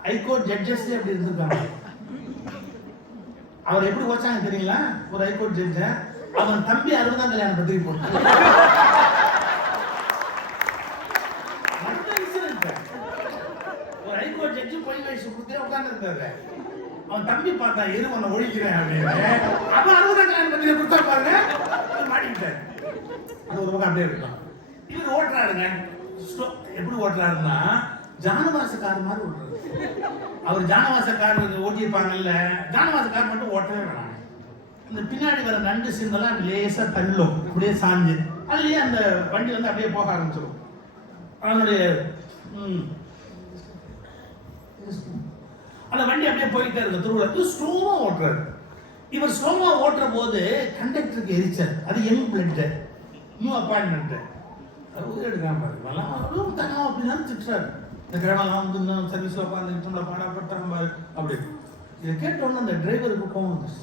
ஹைகோர்ட் ஜட்ஜஸ் அப்படி இருந்திருக்காங்க. அவர் எப்படி வச்சாங்க தெரியுங்களா? ஒரு ஹைகோர்ட் ஜட்ஜ அவன் தம்பி 60ஆம் கல்யாணம் பத்திரிகை போட்டு ஒரு ஹைகோர்ட் ஜட்ஜி போய் வயசு கொடுத்தே உட்கார்ந்து இருக்காரு. அவன் தம்பி பார்த்தா எது உன்னை ஒழிக்கிறேன் அப்படின்னு அவன் 60ஆம் கல்யாணம் பத்திரிகை கொடுத்தா பாருங்க, மாட்டிக்கிட்டாரு. அது ஒரு பக்கம் அப்படியே இருக்கும். இவர் ஓட்டுறாருங்க, எப்படி ஓட்டுறாருன்னா ஜானவாசக்காரர் மாதிரி ஓட்டுறாரு. அவர் ஜானவாசக்காரர் ஓட்டியிருப்பாங்கல்ல, ஜானவாசக்காரர் மட்டும் ஓட்டவே வேணாம். இந்த பின்னாடி வர நண்டு சிந்தெல்லாம் லேசா தள்ளும், அப்படியே சாஞ்சு அதுலயே அந்த வண்டி வந்து அப்படியே போக ஆரம்பிச்சிடும். அதனுடைய அந்த வண்டி அப்படியே போயிட்டே இருக்கு. திருவிழா ஸ்லோவா ஓட்டுறாரு. இவர் ஸ்லோவா ஓட்டுற போது கண்டக்டருக்கு எரிச்சல், அது யங் பிளட். நியூ அப்பாயின்மெண்ட்டு அது எடுக்காம பாரு நல்லா அவ்வளோ தங்கம் அப்படின்னு திட்டுறாரு. இந்த கிழமெல்லாம் வந்து இன்னும் சர்வீஸில் உட்காந்துக்கிட்டு நம்மளை பாடப்பட்டாங்க பாரு அப்படி. இதை கேட்டோன்னு அந்த டிரைவருக்கு கோவம் வந்துச்சு.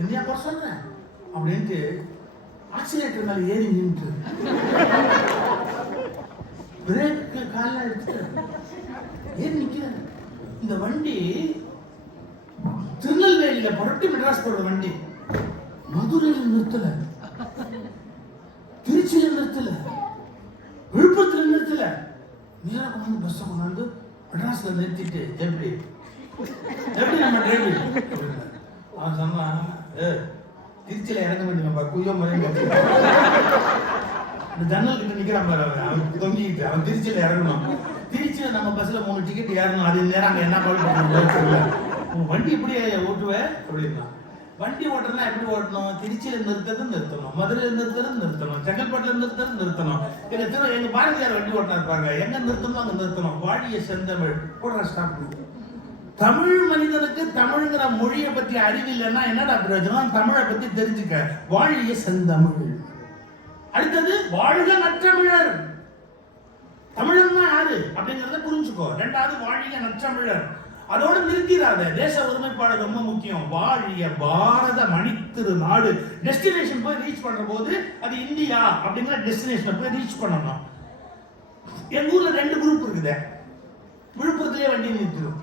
என்னையா குறை சொல்கிறேன் அப்படின்ட்டு ஆக்சிலேட்டர் மேலே ஏறி நின்று பிரேக்கு காலில் எடுத்துட்டு ஏறி நிற்கிறேன். இந்த வண்டி திருநெல்வேலியில் புரட்டி மெட்ராஸ் போடுற வண்டி. மதுரையில் நிறுத்தல, திருச்சியில் நிறுத்தல, விழுப்புரத்தில் நிறுத்தல, நேராக கொண்டாந்து பஸ்ஸை கொண்டாந்து மெட்ராஸில் நிறுத்திட்டு எப்படி நம்ம டிரைவர் அவன் சொன்னான், திருச்சியில் இறங்க வேண்டியப்பா குய்யோ மறைங்க இந்த ஜன்னல் கிட்ட நிற்கிறான் பாரு அவன் தொங்கிக்கிட்டு. அவன் திருச்சியில் இறங்கணும். திருச்சியில் நம்ம பஸ்ஸில் 3 டிக்கெட் ஏறணும். அது நேரம் அங்கே என்ன கால் பண்ணுறது உன் வண்டி எப்படி ஓட்டுவேன் அப்படின்னா, வண்டி ஓட்டுறதுனா எப்படி ஓட்டணும்? திருச்சியில் நிறுத்தணும், மதுரையில் நிறுத்தணும், செங்கல்பட்டில் நிறுத்தணும். எங்க பாரதியார் வண்டி ஓட்டினா இருப்பாங்க, எங்க நிறுத்தணும் அங்க நிறுத்தணும். வாழிய செந்தமிழ் கூட ஸ்டாப். தமிழ் மனிதனுக்கு தமிழ்ங்கிற மொழியை பத்தி அறிவில்லைன்னா என்னடா பிரயோஜனம்? தமிழை பத்தி தெரிஞ்சுக்க. வாழிய செந்தமிழ். அடுத்தது வாழ்க நற்றமிழர். தமிழன்னா யாரு அப்படிங்கறத புரிஞ்சுக்கோ. 2வது வாழிய நற்றமிழர். அதோட நிறுத்திடாத. தேச ஒருமைப்பாடு ரொம்ப முக்கியம். வாழிய பாரத மணித்திரு நாடு. டெஸ்டினேஷன் போய் ரீச் பண்ற போது அது இந்தியா அப்படிங்கிற டெஸ்டினேஷனை போய் ரீச் பண்ணணும். எங்க ஊர்ல 2 குரூப் இருக்குது. விழுப்புரத்திலே வண்டி நிறுத்தும்.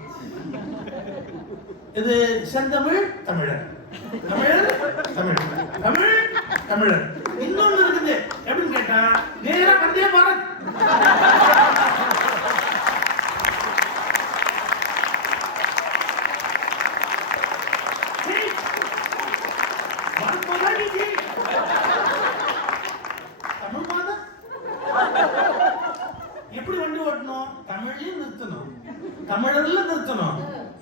இது செந்தமிழ் தமிழர், தமிழர் தமிழ், தமிழ் தமிழர். இன்னொன்னு இருக்குது எப்படின்னு கேட்டா நேரா வந்தே பாரத். தமிழ் மாதம் எப்படி வண்டி ஓட்டணும்? தமிழையும் நிறுத்தணும், தமிழர்ல நிறுத்தணும்,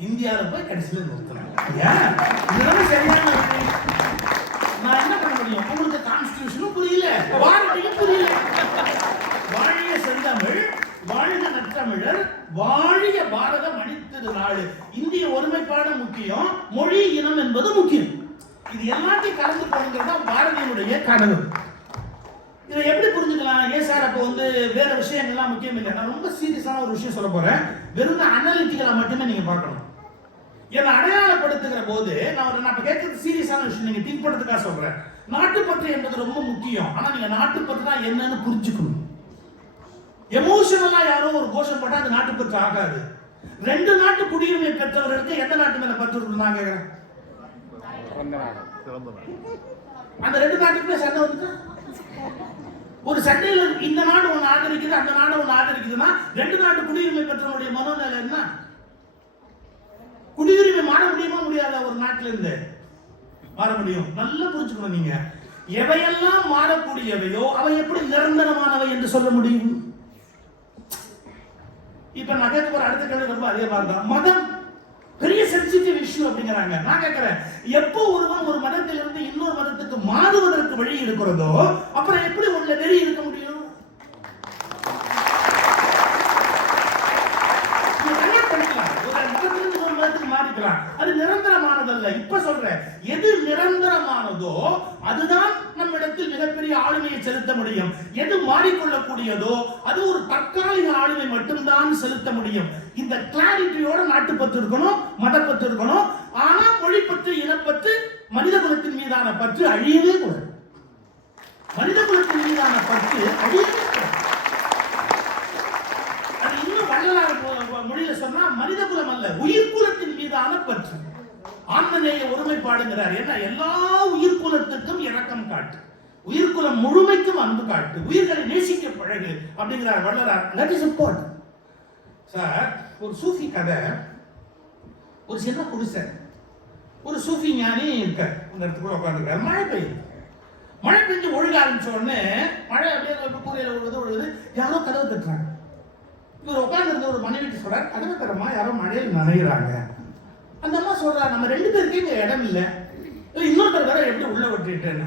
இந்தியாவில் போய் கடைசியில் நிறுத்தணும். இதெல்லாம் சரியான வழி. நான் என்ன பண்ண முடியும்? உங்களுக்கு கான்ஸ்டிடியூஷனும் புரியல, வாரண்டியும் புரியல. வாழிய செந்தமிழ், வாழ்க நற்றமிழர், வாழிய பாரத மணித்திரு நாடு. இந்திய ஒருமைப்பாடு முக்கியம், மொழி இனம் என்பது முக்கியம். இது எல்லாத்தையும் கலந்து போங்கிறது பாரதியினுடைய கனவு. இதை எப்படி புரிஞ்சுக்கலாம்? ஏன் சார் அப்போ வந்து வேற விஷயங்கள்லாம் முக்கியம் இல்லை. நான் ரொம்ப சீரியஸான ஒரு விஷயம் சொல்ல போறேன். வெறும் அனலிட்டிக்கலா மட்டுமே நீங்க பார்க்கணும். என்னை அடையாளப்படுத்துகிற போது நான் இப்ப கேட்கறது சீரியஸான விஷயம். நீங்க திங்க் பண்றதுக்காக சொல்றேன். நாட்டுப்பற்று என்பது ரொம்ப முக்கியம். ஆனா நீங்க நாட்டுப்பற்றுனா என்னன்னு புரிஞ்சுக்கணும். எமோஷனலா யாரோ ஒரு கோஷம் போட்டா அது நாட்டுப்பற்று ஆகாது. 2 நாட்டு குடியுரிமை பெற்றவர்களுக்கு எந்த நாட்டு மேல பற்று இருக்கு? நான் கேட்கிறேன். அந்த 2 நாட்டுக்குமே சண்டை வந்து ஒரு சண்டையில இந்த நாடு ஒன்று ஆதரிக்குது, அந்த நாடு ஒன்று ஆதரிக்குதுன்னா 2 நாட்டு குடியுரிமை பெற்றவனுடைய மனோநிலை என்ன? குடியுரிமை மாற முடியுமா முடியாத? ஒரு நாட்டில இருந்து மாற முடியும். நல்லா புரிஞ்சுக்கணும். நீங்க எவையெல்லாம் மாறக்கூடியவையோ அவை எப்படி நிரந்தரமானவை என்று சொல்ல முடியும்? இப்ப நான் கேட்க போற அடுத்த கேள்வி ரொம்ப அதே மாதிரி தான். மதம் பெரிய சென்சிட்டிவ் இஷ்யூ அப்படிங்கிறாங்க. நான் கேட்கிறேன், எப்போ ஒருவன் ஒரு மதத்திலிருந்து இன்னொரு மதத்துக்கு மாறுவதற்கு வழி இருக்கிறதோ அப்புறம் எப்படி உள்ள வெறி இருக்க முடியும்? மாறிக்கலாம். அது நிரந்தரமானதல்ல. இப்ப சொல்றேன், எது நிரந்தரமானதோ அதுதான் நம்மிடத்தில் மிகப்பெரிய ஆளுமையை செலுத்த முடியும். எது மாறிக்கொள்ளக்கூடியதோ அது ஒரு தற்காலிக ஆளுமை மட்டும்தான் செலுத்த முடியும். இந்த கிளாரிட்டியோட நாட்டுப்பற்று இருக்கணும், மதப்பற்று இருக்கணும். ஆனா மொழிப்பற்று, இனப்பற்று, மனித குலத்தின் மீதான பற்று அழியவே கூடாது. மனித குலத்தின் மீதான பற்று அழியவே கூடாது. அது இன்னும் வள்ளலார் மொழியில சொன்னா மனித குலம் அல்ல, உயிர்குலத்தின் மீதான பற்று. ஆன்மநேய ஒருமைப்பாடுங்கிறார். என்ன? எல்லா உயிர்குலத்துக்கும் இரக்கம் காட்டு, உயிர்குலம் முழுமைக்கும் அன்பு காட்டு, உயிர்களை நேசிக்க பழகு அப்படிங்கிறார் Vallalar. That is important sir. ஒரு சூஃபி கதை. ஒரு சின்ன குடிசை, ஒரு சூஃபி ஞானி இருக்கார். அந்த இடத்துக்குள்ள உட்காந்துருக்காரு. மழை பெய்யுது. மழை பெஞ்சு ஒழுக ஆரம்பிச்ச உடனே மழை அப்படியே கூரையில ஒழுகுது. யாரோ கதவு தட்டுறாங்க. இவர் உட்கார்ந்து ஒரு மனைவிட்டு சொல்றாரு, கதவு தரமா யாரோ மழையில் நனைகிறாங்க. அந்த அம்மா சொல்றா, நம்ம 2 பேருக்கே இங்க இடம் இல்லை, இன்னொருத்தர் வேற எப்படி உள்ள விட்டுட்டேன்னு.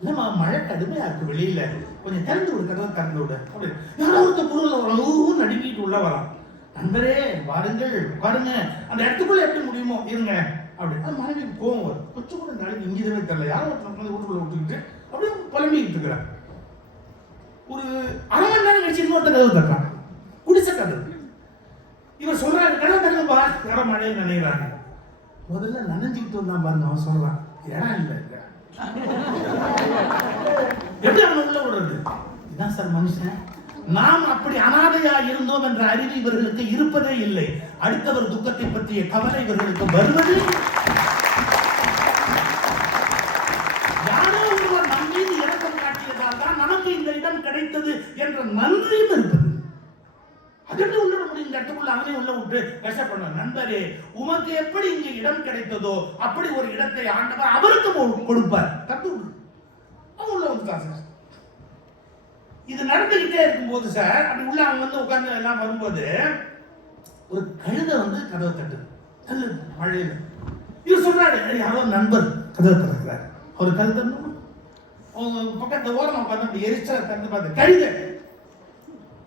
இல்லம்மா, மழை கடுமையா இருக்கு வெளியில, கொஞ்சம் திறந்து விடு, கதவை திறந்து விடு அப்படி. யாரோ ஒருத்தர் குரல் நடுங்கிட்டு உள்ள வரான். நண்பரே வாருங்கள் பாருங்க, அந்த இடத்துக்குள்ள எப்படி முடியுமோ இருங்க அப்படி. அந்த மனைவிக்கு கோவம் வரும். கொஞ்சம் கூட நடுங்கி இங்கிதமே தெரியல, யாரோ ஒருத்தர் வீட்டுக்குள்ள விட்டுக்கிட்டு அப்படியே புலம்பிக்கிட்டு இருக்கிறார். ஒரு அரை மணி நேரம் கழிச்சு இன்னொருத்த கதவு தட்டான், குடிசை கதவு. இவர் சொல்றாரு, கதவு தட்டுப்பா, யாரோ மழையில் நினைக்கிறாங்க. முதல்ல நனைஞ்சுக்கிட்டு வந்தான் பாருங்க, அவன் சொல்றான், இடம் இல்லை, எப்படி அவன் உள்ள விடுறது? இதான் சார் மனுஷன். நாம் அப்படி அனாதையா இருந்தோம் என்ற அறிவு இவர்களுக்கு இருப்பதே இல்லை. அடுத்தவர் துக்கத்தை பற்றிய கவலை இவர்களுக்கு வருவது. யாரோ ஒருவர் நம் மீது இரக்கம் காட்டியதால் தான் நமக்கு இந்த இடம் கிடைத்தது என்ற நன்றியும் இருப்பது. அதற்கு உள்ள முடியும். இந்த இடத்துக்குள்ள அவனே உள்ள விட்டு கஷ்டப்பட, நண்பரே, உமக்கு எப்படி இங்க இடம் கிடைத்ததோ அப்படி ஒரு இடத்தை ஆண்டவர் அவருக்கு கொடுப்பார். தப்பு அவன் உள்ள வந்துட்டான் சார். இது நடந்துகிட்டே இருக்கும்போது சார், அப்படி உள்ள அவங்க வந்து உட்கார்ந்து எல்லாம் வரும்போது ஒரு கழுதை வந்து கதவை தட்டுது மழையில. இவர் சொல்றாரு, யாரோ நண்பர் கதவை திறக்கிறார். அவர் கழுதை பக்கத்து ஓரம் உட்காந்து அப்படி எரிச்சா திறந்து பார்த்து, கழுதை,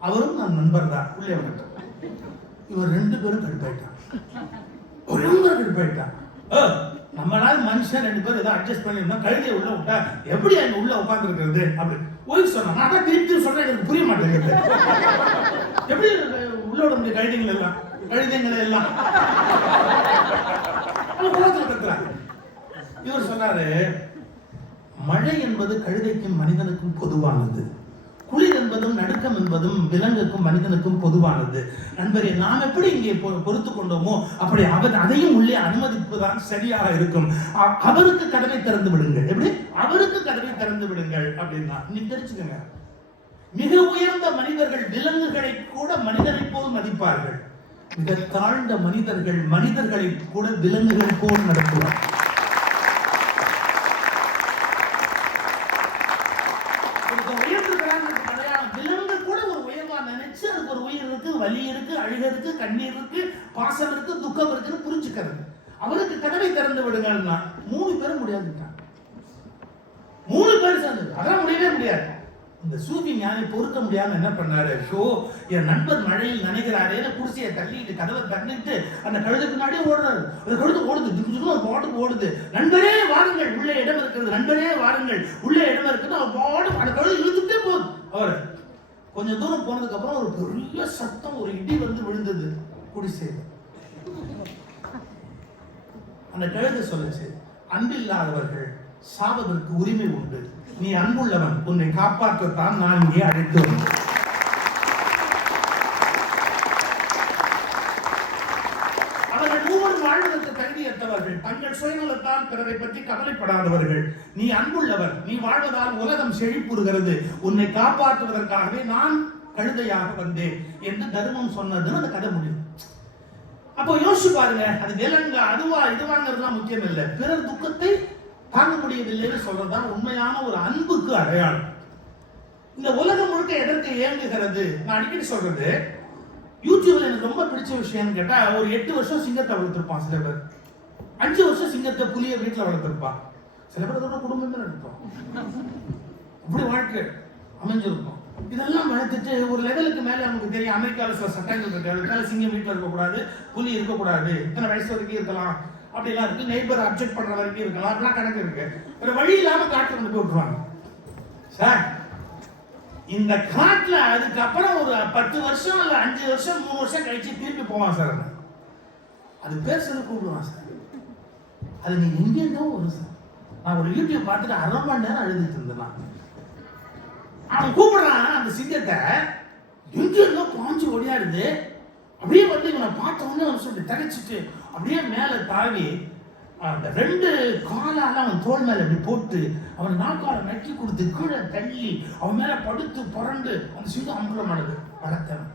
அவரும் நான் நண்பர் தான், உள்ளே வந்துட்டோம். இவர் 2 பேரும் கடுப்பாயிட்டான், பயங்கர கடுப்பாயிட்டான். நம்மளால மனுஷன் 2 பேரும் ஏதோ அட்ஜஸ்ட் பண்ணிருந்தோம், கழுதையை உள்ள விட்டா எப்படி அங்க உள்ள உட்கார்ந்து இருக்கிறது அப்படி ஒய்ஃப் சொன்னா. நான் தான் திருப்பி சொல்றேன், எனக்கு புரிய மாட்டேங்குது. எப்படி உள்ள விட முடியும் கழுதைகள் எல்லாம், கழுதைங்களை எல்லாம் குளத்துல கத்துறாங்க. இவர் சொன்னாரு, மழை என்பது கழுதைக்கும் மனிதனுக்கும் பொதுவானது, குளிர் என்பதும் நடுக்கம் என்பதும் விலங்குக்கும் மனிதனுக்கும் பொதுவானது. நண்பரே, நாம் எப்படி இங்கே பொறுத்து கொண்டோமோ அப்படி அதையும் உள்ளே அனுமதிப்புதான் சரியாக இருக்கும். அவருக்கு கதவை திறந்து விடுங்கள். எப்படி? அவருக்கு கதவை திறந்து விடுங்கள் அப்படின்னா நீ தெரிஞ்சுக்கங்க. மிக உயர்ந்த மனிதர்கள் விலங்குகளை கூட மனிதனை போல் மதிப்பார்கள். மிக தாழ்ந்த மனிதர்கள் மனிதர்களை கூட விலங்குகள் போல் நடத்துவார். வலி இருக்கு, அழுக இருக்கு, கண்ணீர் இருக்கு, பாசம் இருக்கு, துக்கம் இருக்குன்னு புரிஞ்சுக்கிறது. அவருக்கு கதவை திறந்து விடுங்கன்னா 3 பேரும் முடியாதுட்டான். 3 பேர் சேர்ந்து அதெல்லாம் முடியவே முடியாது. இந்த சூஃபி ஞானி பொறுக்க முடியாம என்ன பண்ணாரு, என் நண்பர் மழையில் நினைக்கிறாரே, குடிசையை தள்ளிட்டு கதவை தள்ளிட்டு அந்த கழுதை பின்னாடியே ஓடுறாரு. அந்த கழுதை ஓடுது, பாட்டுக்கு ஓடுது. நண்பரே வாருங்கள், உள்ளே இடம் இருக்கிறது, நண்பரே வாருங்கள், உள்ளே இடம் இருக்குது. அவர் பாடு அந்த கழுதை இழுத்துட்டே போகுது. அவர் கொஞ்சம் தூரம் போனதுக்கு அப்புறம் ஒரு பெரிய சத்தம், ஒரு இடி வந்து விழுந்தது குடிசையில். அந்த கழுதை சொல்லுச்சு, அன்பில்லாதவர்கள் சாவதற்கு உரிமை உண்டு, நீ அன்புள்ளவன், உன்னை காப்பாற்றத்தான் நான் இங்கே அழைத்து வந்தேன். அவர்கள் மூவரும் வாழ்வதற்கு தகுதியற்றவர்கள், தங்கள் சுயநலத்தால் பிறரை பற்றி கவலைப்படாதவர்கள். நீ அன்புள்ளவன், நீ வாழ்வதால் உலகம் செழிப்புறுகிறது, உன்னை காப்பாற்றுவதற்காகவே நான் கழுதையாக வந்தேன் என்று தர்மம் சொன்னதுன்னு அந்த கதை முடியும். அப்போ யோசிச்சு பாருங்க, அது விலங்கு அதுவா இதுவாங்கிறதுலாம் முக்கியம் இல்லை, பிறர் துக்கத்தை தாங்க முடியவில்லைன்னு சொல்றதுதான் உண்மையான ஒரு அன்புக்கு அடையாளம். இந்த உலகம் முழுக்க எதற்கு இயங்குகிறது? நான் அடிக்கடி சொல்றது, யூடியூப்ல எனக்கு ரொம்ப பிடிச்ச விஷயம்னு கேட்டா, ஒரு 8 வருஷம் சிங்கத்தை வளர்த்திருப்பான் சில பேர், 5 வருஷம் சிங்கத்தை புலிய வீட்டுல வளர்த்திருப்பான், சில பேர் அதோட குடும்பம் எடுப்போம், அப்படி வாழ்க்கை அமைஞ்சிருக்கும். இதெல்லாம் வளர்த்துட்டு ஒரு லெவலுக்கு மேல நமக்கு தெரியும், அமெரிக்காவில் சில சட்டங்கள் இருக்கு, அதுக்காக சிங்கம் வீட்டில் இருக்கக்கூடாது, புலி இருக்கக்கூடாது, இத்தனை வயசு வரைக்கும் இருக்கலாம், அப்படிலாம் இருக்கு, நெய்பர் அப்செக்ட் பண்ற வரைக்கும் இருக்கலாம், அப்படிலாம் கணக்கு இருக்கு. ஒரு வழி இல்லாம காட்டுல கொண்டு போய் விட்டுருவாங்க சார். இந்த காட்டுல அதுக்கப்புறம் ஒரு 10 வருஷம் இல்ல 5 வருஷம் 3 வருஷம் கழிச்சு திருப்பி போவான் சார். அது பேர் சொல்லி கூப்பிடுவான் சார். அது நீ எங்க இருந்தோ வரும் சார். நான் ஒரு யூடியூப் பார்த்துட்டு 1/2 மணி நேரம் அழுதுட்டு இருந்தேன். அவன் கூப்பிடுறான் அந்த சிங்கத்தை, எங்க இருந்தோ பாஞ்சு ஓடியாடுது. அப்படியே வந்து இவனை பார்த்த உடனே அவன் சொல்லி தகைச்சிட்டு அப்படியே மேல தாவி அந்த 2 காலால அவன் தோல் மேல அப்படி போட்டு அவன் நாக்கால நக்கி கொடுத்து கீழே தள்ளி அவன் மேல படுத்து புரண்டு அந்த சிங்கம் அம்பலமானது வளர்த்தவன்,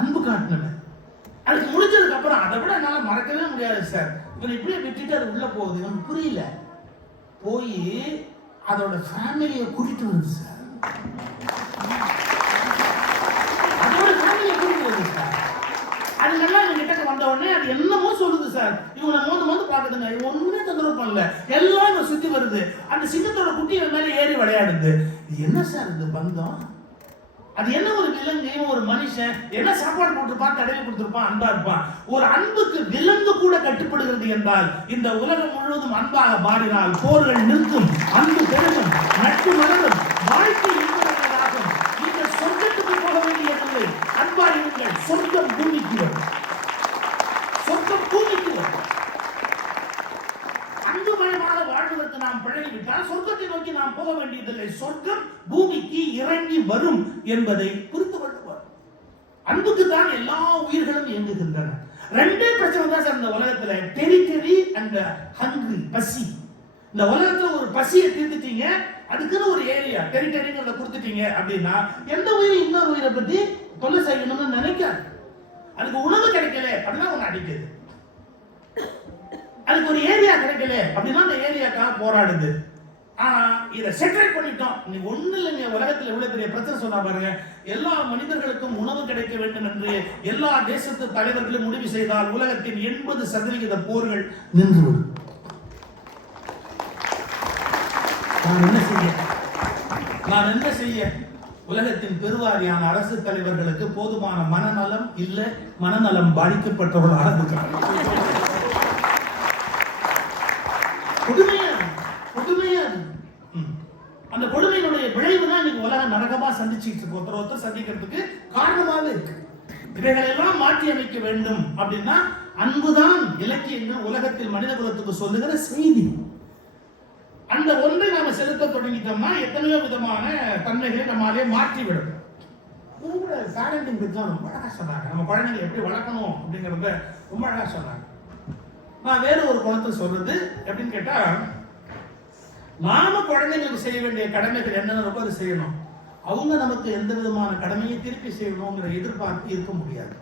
அன்பு காட்டினவன். அதுக்கு முடிஞ்சதுக்கு அப்புறம் அதை விட என்னால மறக்கவே முடியாது சார். இவன் இப்படியே விட்டுட்டு அது உள்ள போகுது, இவனுக்கு புரியல, போய் அதோட ஃபேமிலியை கூட்டிட்டு வருது சார். அதோட ஃபேமிலியை கூட்டிட்டு வருது சார். அது நல்லா இவங்க கிட்ட வந்த உடனே அது என்னமோ சொல்லுது சார். இவனை மோந்து பாக்குதுங்க, இவன் ஒண்ணுமே தொந்தரவு பண்ணல, எல்லாம் இவன் சுத்தி வருது. அந்த சிங்கத்தோட குட்டி இவன் மேல ஏறி விளையாடுது. இது என்ன சார் இந்த பந்தம்? அது என்ன ஒரு விலங்கு, ஒரு மனுஷன் என்ன சாப்பாடு போட்டுருப்பான், தடவை கொடுத்துருப்பான், அன்பா இருப்பான். ஒரு அன்புக்கு விலங்கு கூட கட்டுப்படுகிறது என்றால் இந்த உலகம் முழுவதும் அன்பாக மாறினால் போர்கள் நிற்கும், அன்பு பெருகும், நட்பு மலரும், வாழ்க்கை இன்பமாகும். பாருங்கள், சொர்க்கம் பூமிக்கு வரும். சொர்க்கம் பூமிக்கு வரும். அன்புமயமாக வாழ்வதற்கு நாம் பழகிவிட்டால் சொர்க்கத்தை நோக்கி நாம் போக வேண்டியதில்லை. சொர்க்கம் பூமிக்கு இறங்கி வரும் என்பதை புரிந்து கொள்ளுவார். அன்புக்கு தான் எல்லா உயிர்களும் இயங்குகின்றன. ரெண்டே பிரச்சனை தான் சார் இந்த உலகத்துல, டெரிட்டரி அண்ட் ஹங்கிரி, பசி. இந்த உலகத்துல ஒரு பசியை தீர்த்துட்டீங்க, அதுக்குன்னு ஒரு ஏரியா டெரிட்டரிங்கிறத கொடுத்துட்டீங்க அப்படின்னா எந்த உயிர் இன்னொரு உயிரை பத்தி தொல்லை செய்யணும்னு நினைக்காது. அதுக்கு உணவு கிடைக்கல அப்படின்னா ஒன்று அடிக்குது, அதுக்கு ஒரு ஏரியா கிடைக்கல அப்படின்னா அந்த ஏரியாக்காக போராடுது. இதை செட்டரேட் பண்ணிட்டோம். நீ ஒண்ணு இல்லைங்க, உலகத்தில் எவ்வளவு பெரிய பிரச்சனை சொன்னா பாருங்க. எல்லா மனிதர்களுக்கும் உணவு கிடைக்க வேண்டும் என்று எல்லா தேசத்து தலைவர்களும் முடிவு செய்தால் உலகத்தின் 80% போர்கள் நின்றுவிடும். நான் என்ன செய்ய? உலகத்தின் பெருவாரியான அரசு தலைவர்களுக்கு போதுமான மனநலம் இல்ல, மனநலம் பாதிக்கப்பட்டவர்களாக இருக்கிறார்கள். கொடுமையா அந்த கொடுமையினுடைய விளைவு தான் இன்னைக்கு உலகம் நரகமா சந்திச்சுட்டு இருக்கு. ஒருத்தர் சந்திக்கிறதுக்கு காரணமாவே இருக்கு. இவைகளெல்லாம் மாற்றி அமைக்க வேண்டும் அப்படின்னா அன்புதான் இலக்கியங்கள் உலகத்தில் மனித குலத்துக்கு சொல்லுகிற செய்தி. அந்த ஒன்றை நாம செலுத்த தொடங்கிட்டோம்னா எத்தனையோ விதமான தன்மைகளை நம்மாலே மாற்றிவிடும். பேரண்டிங் ரொம்ப அழகா சொன்னாங்க. நம்ம குழந்தைங்களை எப்படி வளர்க்கணும் அப்படிங்கிறத ரொம்ப அழகா சொன்னாங்க. நான் வேற ஒரு குணத்தை சொல்றது எப்படின்னு கேட்டா, நாம குழந்தைங்களுக்கு செய்ய வேண்டிய கடமைகள் என்னென்ன அதை செய்யணும். அவங்க நமக்கு எந்த விதமான கடமையை திருப்பி செய்யணுங்கிற எதிர்பார்ப்பு இருக்க முடியாது,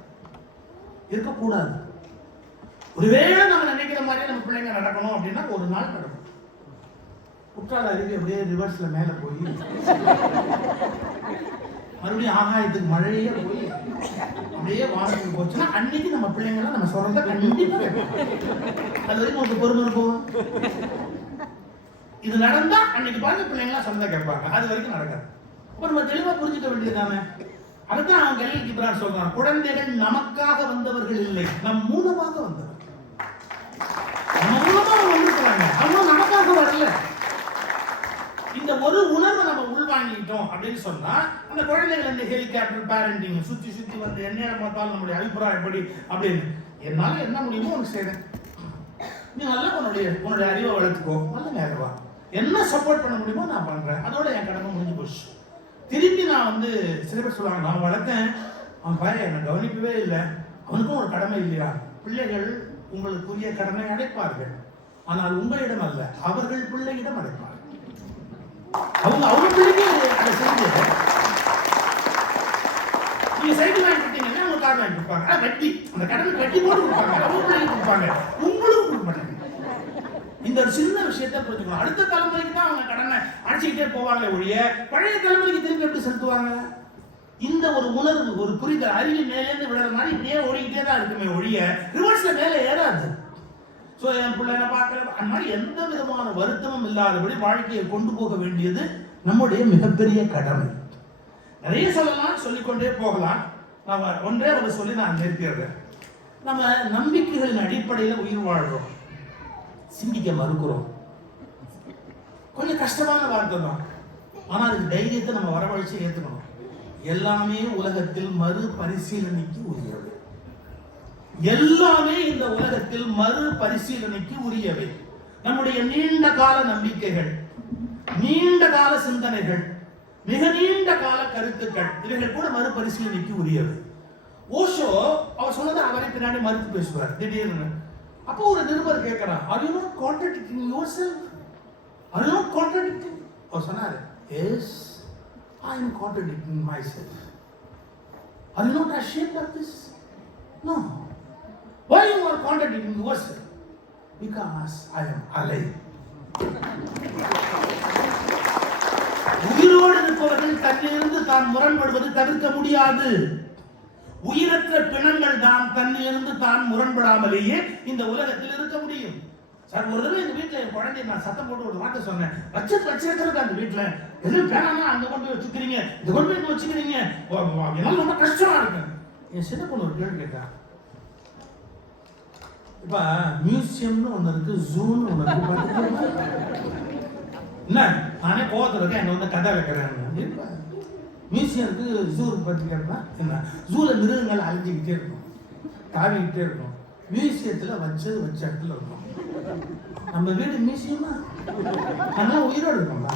இருக்கக்கூடாது. ஒருவேளை நம்ம நினைக்கிற மாதிரி நம்ம பிள்ளைங்க நடக்கணும் அப்படின்னா ஒரு நாள் நடக்கும். குற்றால அருவி அப்படியே ரிவர்ஸ்ல மேல போய் மறுபடியும் ஆகாயத்துக்கு மழையே போய் அப்படியே வானத்துக்கு போச்சுன்னா அன்னைக்கு நம்ம பிள்ளைங்க நம்ம சொல்றத கண்டிப்பா அது வரைக்கும் நமக்கு பொறுமை இருக்கும். இது நடந்தா அன்னைக்கு பாருங்க பிள்ளைங்க சொன்னதை கேட்பாங்க. அது வரைக்கும் நடக்காது. அப்ப நம்ம தெளிவா புரிஞ்சுக்க வேண்டியதுதானே. அதுதான் அவன் கலீல் கிப்ரான் சொல்றான், குழந்தைகள் நமக்காக வந்தவர்கள் இல்லை, நம் மூலமாக வந்தவர்கள். நம்ம மூலமா வந்திருக்கிறாங்க, அவங்க நமக்காக வரல. இந்த ஒரு உணர்வை நம்ம உள்வாங்கிட்டோம் அப்படின்னு சொன்னா அந்த குழந்தைகள் இந்த ஹெலிகாப்டர் பேரண்டிங் சுத்தி சுத்தி வந்து என்ன பார்த்தாலும் நம்மளுடைய அபிப்பிராயம் எப்படி அப்படின்னு என்னால என்ன முடியுமோ உனக்கு செய்யறேன். நீ நல்லா உன்னுடைய அறிவை வளர்த்துக்கோ, நல்ல நேரவா, என்ன சப்போர்ட் பண்ண முடியுமோ நான் பண்றேன், அதோட என் கடமை முடிஞ்சு போச்சு. திரும்பி நான் வந்து சில பேர் சொல்லுவாங்க, நான் வளர்த்தேன், அவன் பையன் என்னை கவனிக்கவே இல்லை, அவனுக்கும் ஒரு கடமை இல்லையா? பிள்ளைகள் உங்களுக்குரிய கடமை அடைப்பார்கள், ஆனால் உங்களிடம் அல்ல, அவர்கள் பிள்ளையிடம் அடைப்பார்கள். அவங்க பிள்ளைக்கு அதை செஞ்சு நீங்க சைக்கிள் வாங்கி கொடுத்தீங்கன்னா அவங்க கார் வாங்கி கொடுப்பாங்க, வெட்டி அந்த கடமை வெட்டி போட்டு கொடுப்பாங்க, அவங்க பிள்ளைக்கு கொடுப்பாங்க, உங்களுக்கு கொடுக்க மாட்டாங்க. இந்த ஒரு சின்ன விஷயத்தை புரிஞ்சுக்கணும். அடுத்த தலைமுறைக்கு தான் அவங்க கடனை அடிச்சுக்கிட்டே போவாங்களே ஒழிய பழைய தலைமுறைக்கு திருப்பி எப்படி செலுத்துவாங்க? இந்த ஒரு உணர்வு, ஒரு புரிதல், அறிவு மேலேருந்து விழுற மாதிரி இப்படியே ஓடிக்கிட்டே தான் இருக்குமே ஒழிய ரிவர்ஸ்ல மேலே ஏறாது. ஸோ என் பிள்ளைங்க பார்க்கல அந்த மாதிரி எந்த விதமான வருத்தமும் இல்லாதபடி வாழ்க்கையை கொண்டு போக வேண்டியது நம்முடைய மிகப்பெரிய கடமை. நிறைய சொல்லலாம், சொல்லிக்கொண்டே போகலாம். நம்ம ஒன்றே ஒரு சொல்லி நான் நிறுத்திடுறேன். நம்ம நம்பிக்கைகளின் அடிப்படையில் உயிர் வாழ்றோம், சிந்திக்க மறுக்கிறோம். கொஞ்சம் கஷ்டமான வார்த்தை தான், ஆனால் அதுக்கு தைரியத்தை நம்ம வரவழைச்சு ஏற்றுக்கணும். எல்லாமே உலகத்தில் மறு பரிசீலனைக்கு உரியவை. எல்லாமே இந்த உலகத்தில் மறு பரிசீலனைக்கு உரியவை. நம்முடைய நீண்ட கால நம்பிக்கைகள், நீண்ட கால சிந்தனைகள், மிக நீண்ட கால கருத்துக்கள், இவைகள் கூட மறு பரிசீலனைக்கு உரியவை. ஓஷோ அவர் சொன்னதை அவரை பின்னாடி மறுத்து பேசுவார் திடீர்னு. அப்போ ஒரு நிருபர் கேட்கிறார், are you not contradicting yourself? Are you not contradicting? அவர் சொன்னார், yes, I am contradicting myself. Are you not ashamed of this? No. Why you are contradicting yourself? Because I am alive. உயிரோடு இருப்பவர்கள் தன்னிலிருந்து தான் முரண்படுவது தவிர்க்க முடியாது. உயிரற்ற பிணங்கள் தான் தன்னிலிருந்து தான் முரண்படாமலேயே இந்த உலகத்தில் இருக்க முடியும். சார் ஒரு தடவை எங்க வீட்டுல என் குழந்தைய நான் சத்தம் போட்டு ஒரு வார்த்தை சொன்னேன், லட்சக்கணக்கில் அந்த வீட்டுல எதுவும் பேனா அங்க கொண்டு போய் வச்சுக்கிறீங்க, இதை கொண்டு போய் வச்சுக்கிறீங்க, என்னால ரொம்ப கஷ்டமா இருக்கு. என் சின்ன பொண்ணு ஒரு கேள்வி கேட்டா, இப்ப மியூசியம்னு ஒண்ணு இருக்கு, ஜூன்னு ஒண்ணு இருக்கு, என்ன நானே கோவத்துல இருக்கேன், என்ன வந்து கதை வைக்கிறேன். மியூசியம்க்கு ஜூருக்கு பார்த்துக்கிட்டா என்ன, ஜூவில் மிருகங்கள் அலைஞ்சிக்கிட்டே இருக்கும், தாவிக்கிட்டே இருக்கும். மியூசியத்தில் வச்ச இடத்துல இருக்கும். நம்ம வீடு மியூசியமா அதெல்லாம் உயிரோடு இருக்கோம்ல.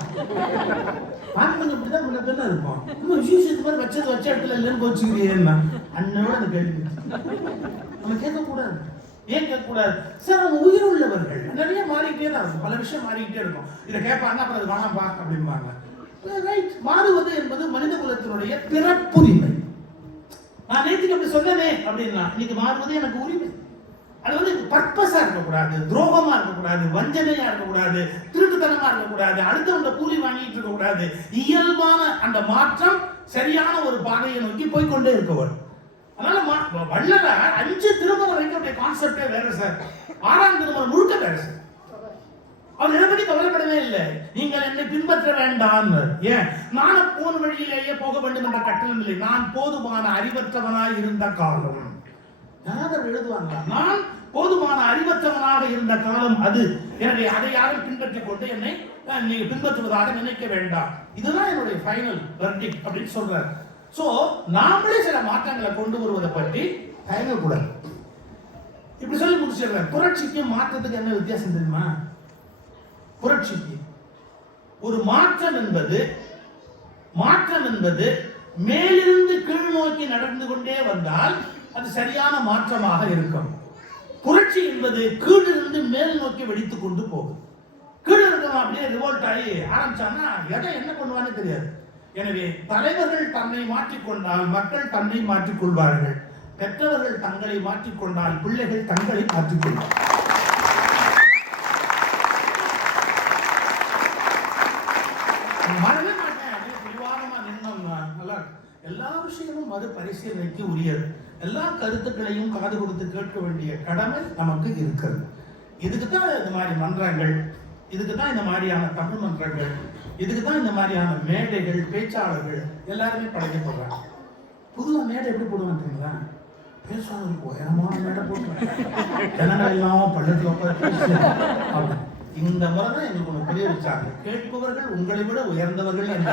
பார்க்கணும் இப்படி தான் முன்ன பேர் இருப்போம். இன்னும் மியூசியத்து மாதிரி வச்ச இடத்துல இல்லைன்னு கோச்சுக்கிறீங்கன்னா அண்ணனோட அந்த கேள்வி நம்ம கேட்கக்கூடாது. ஏன் கேட்கக்கூடாது சார்? அவங்க உயிர் உள்ளவர்கள், நிறைய மாறிக்கிட்டே தான் இருக்கும், பல விஷயம் மாறிக்கிட்டே இருக்கும். இதை கேட்பாங்க, அப்புறம் அது வாங்கப்பா அப்படிம்பாங்க. ரைட், மாறுவது என்பது மனித குலத்தினுடைய பிறப்புரிமை. நான் நேற்றுக்கு அப்படி சொன்னேனே அப்படின்னா, இன்னைக்கு மாறுவது எனக்கு உரிமை. அது வந்து பர்பஸா இருக்கக்கூடாது, துரோகமா இருக்கக்கூடாது, வஞ்சனையா இருக்கக்கூடாது, திருட்டுத்தனமா இருக்கக்கூடாது, அடுத்தவங்க கூலி வாங்கிட்டு இருக்கக்கூடாது. இயல்பான அந்த மாற்றம் சரியான ஒரு பாதையை நோக்கி போய்கொண்டே இருக்கவர். அதனால வள்ளலார் 5 திருமணம் வைக்க கான்செப்டே வேற சார். 6ஆம் திருமணம் முழுக்க வேற சார். அவர் எதை பற்றி கவலைப்படவே இல்லை. நீங்கள் என்னை பின்பற்ற வேண்டாம். ஏன்? நான் போன வழியிலேயே போக வேண்டும் என்ற கட்டளம் இல்லை. நான் போதுமான அறிவற்றவனாய் இருந்த காலம். யாராவது எழுதுவாங்க, நான் போதுமான அறிவற்றவனாக இருந்த காலம் அது. எனவே அதை யாரும் பின்பற்றிக் கொண்டு என்னை நீங்க பின்பற்றுவதாக நினைக்க வேண்டாம். இதுதான் என்னுடைய ஃபைனல் வெர்டிக்ட் அப்படின்னு சொல்றாரு. சோ நாமளே சில மாற்றங்களை கொண்டு வருவதை பற்றி தயங்கக்கூடாது. இப்படி சொல்லி முடிச்சிடுறேன். புரட்சிக்கும் மாற்றத்துக்கு என்ன வித்தியாசம் தெரியுமா? புரட்சிக்கு ஒரு மாற்றம் என்பது மேலிருந்து கீழ் நோக்கி நடந்து கொண்டே வந்தால் அது சரியான மாற்றமாக இருக்கும். புரட்சி என்பது கீழிருந்து மேல் நோக்கி வெடித்துக் கொண்டு போகும். கீழே இருக்கவன் அப்படியே ரிவோல்ட் ஆகி ஆரம்பிச்சான்னா எதை என்ன பண்ணுவான்னு தெரியாது. எனவே தலைவர்கள் தன்னை மாற்றிக்கொண்டால் மக்கள் தன்னை மாற்றிக் கொள்வார்கள். பெற்றவர்கள் தங்களை மாற்றிக்கொண்டால் பிள்ளைகள் தங்களை மாற்றிக்கொள்வார்கள். மறவே மாட்டேன். பிடிவாதமா நின்னோம்னா நல்லா எல்லா விஷயமும் மறு பரிசீலனைக்கு உரியது. எல்லா கருத்துக்களையும் காது கொடுத்து கேட்க வேண்டிய கடமை நமக்கு இருக்கிறது. இதுக்கு தான் இந்த மாதிரி மன்றங்கள், இதுக்கு தான் இந்த மாதிரியான தமிழ் மன்றங்கள், இதுக்கு தான் இந்த மாதிரியான மேடைகள், பேச்சாளர்கள் எல்லாருமே படைக்கப்படுறாங்க. புதுவா மேடை எப்படி போடுவாங்க? பேசுவாங்க உயரமான மேடை போட்டு ஜனங்கள் எல்லாம் பள்ளத்தில் உட்காந்து இந்த முறை தான் எங்களுக்கு ஒன்று புரிய வச்சாங்க. கேட்பவர்கள் உங்களை விட உயர்ந்தவர்கள் என்ற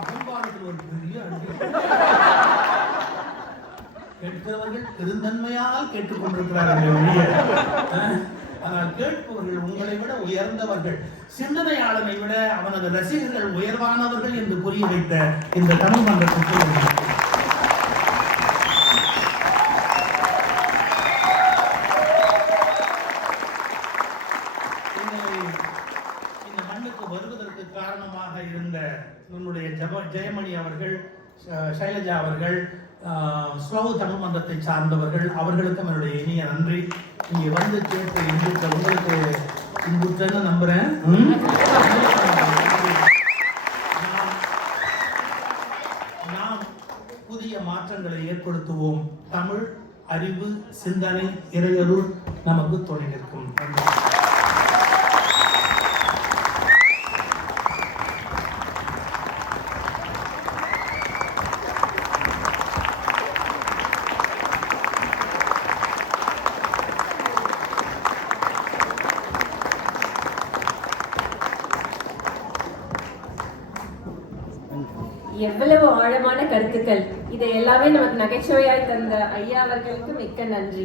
அகம்பாரத்தில் ஒரு பெரிய கேட்கிறவர்கள் பெருந்தன்மையால் கேட்டுக்கொண்டிருக்கிறார்கள். ஆனால் கேட்பவர்கள் உங்களை விட உயர்ந்தவர்கள், சிந்தனையாளனை விட அவனது ரசிகர்கள் உயர்வானவர்கள் என்று புரிய வைத்த இந்த தமிழ் மன்றத்துக்கு இந்த மண்ணுக்கு வருவதற்கு காரணமாக இருந்த நம்முடைய ஜெயமணி அவர்கள், சைலஜா அவர்கள், ஸ்லோவு தமிழ் மன்றத்தை சார்ந்தவர்கள், அவர்களுக்கும் என்னுடைய இனிய நன்றி. இங்கே வந்து கேட்டு இன்புற்ற உங்களுக்கு இன்புற்றன்னு நம்புறேன். நாம் புதிய மாற்றங்களை ஏற்படுத்துவோம். தமிழ் அறிவு, சிந்தனை, இறையருள் நமக்கு துணை நிற்கும். எவ்வளவு ஆழமான கருத்துக்கள்! இதை எல்லாமே நமக்கு நகைச்சுவையாய் தந்த ஐயா அவர்களுக்கு மிக்க நன்றி.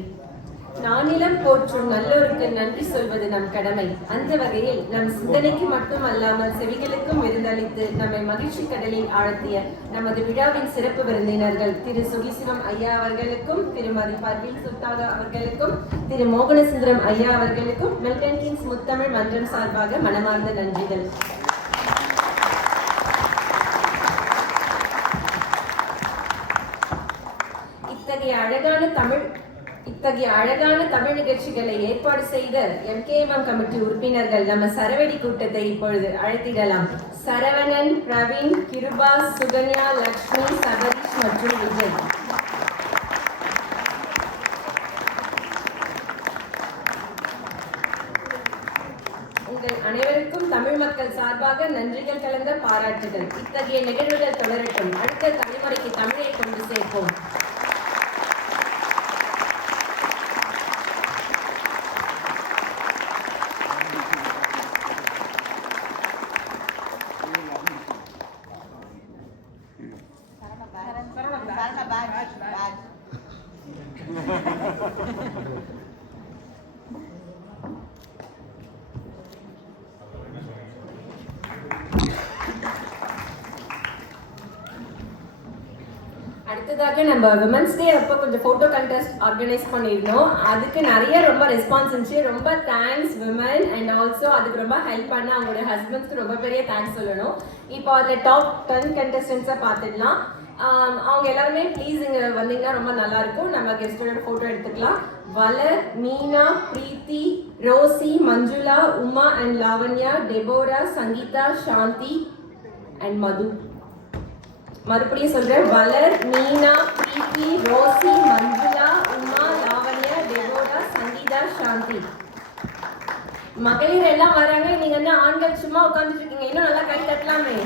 நானிலம் போற்றும் நல்லோருக்கு நன்றி சொல்வது நம் கடமை. அந்த வகையில் நம் சிந்தனைக்கு மட்டும் அல்லாமல் செவிகளுக்கும் விருந்தளித்து நம்மை மகிழ்ச்சி கடலில் ஆழ்த்திய நமது விழாவின் சிறப்பு விருந்தினர்கள் திரு சுகிசிவம் ஐயா அவர்களுக்கும், திருமதி பர்வீன் சுல்தானா அவர்களுக்கும், திரு மோகனசுந்தரம் ஐயா அவர்களுக்கும் மில்டன் கீன்ஸ் முத்தமிழ் மன்றம் சார்பாக மனமார்ந்த நன்றிகள். இத்தகைய அழகான தமிழ் நிகழ்ச்சிகளை ஏற்பாடு செய்த MKM கமிட்டி உறுப்பினர்கள் நம்ம சரவெடி கூட்டத்தை இப்பொழுது அழைத்திடலாம். சரவணன், பிரவீன், கிருபா, சுகன்யா, லக்ஷ்மி, சபரீஷ் மற்றும் விஜய். உங்கள் அனைவருக்கும் தமிழ் மக்கள் சார்பாக நன்றிகள் கலந்த பாராட்டுகள். இத்தகைய நிகழ்வுகள் தொடரட்டும். அடுத்த தலைமுறைக்கு தமிழை கொண்டு சேர்ப்போம். அடுத்ததாக நம்ம விமன்ஸ் டே அப்போ கொஞ்சம் ஃபோட்டோ கண்டெஸ்ட் ஆர்கனைஸ் பண்ணியிருந்தோம். அதுக்கு நிறைய ரொம்ப ரெஸ்பான்ஸ் இருந்துச்சு. ரொம்ப தேங்க்ஸ் விமன் அண்ட் ஆல்சோ அதுக்கு ரொம்ப ஹெல்ப் பண்ண அவங்களோட ஹஸ்பண்ட்ஸ்க்கு ரொம்ப பெரிய தேங்க்ஸ் சொல்லணும். இப்போ அதில் டாப் 10 கண்டெஸ்டன்ஸை பார்த்துடலாம். அவங்க எல்லாருமே ப்ளீஸ் இங்கே வந்தீங்கன்னா ரொம்ப நல்லாயிருக்கும். நம்ம கெஸ்டோட ஃபோட்டோ எடுத்துக்கலாம். Valar, Meena, Preethi, Rosy, Manjula, Uma and Lavanya, Deborah, Sangeetha, Shanthi and Madhu. மறுபடியும் சொல்றேன், வலர், மீனா, பிரீத்தி, ரோசி, மஞ்சுளா, உமா, லாவண்யா, டெபோரா, சங்கீதா, சாந்தி. மகளிர் எல்லாம் வராங்க. நீங்க என்ன ஆண்கள் சும்மா உட்கார்ந்துட்டு இருக்கீங்க? இன்னும் நல்லா கை தட்டலாமே.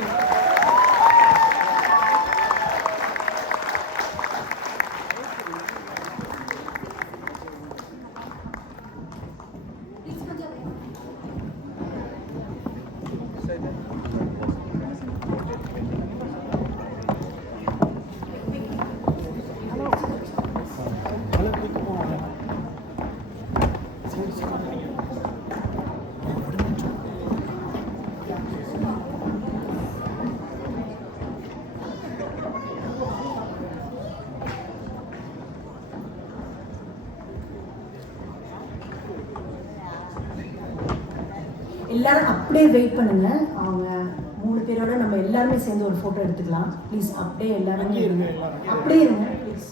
எல்லாரும் அப்படியே வெயிட் பண்ணுங்க. அவங்க 3 பேரோட நம்ம எல்லாருமே சேர்ந்து ஒரு ஃபோட்டோ எடுத்துக்கலாம். ப்ளீஸ் அப்படியே எல்லாருமே இருங்க. அப்படியே இருங்க ப்ளீஸ்.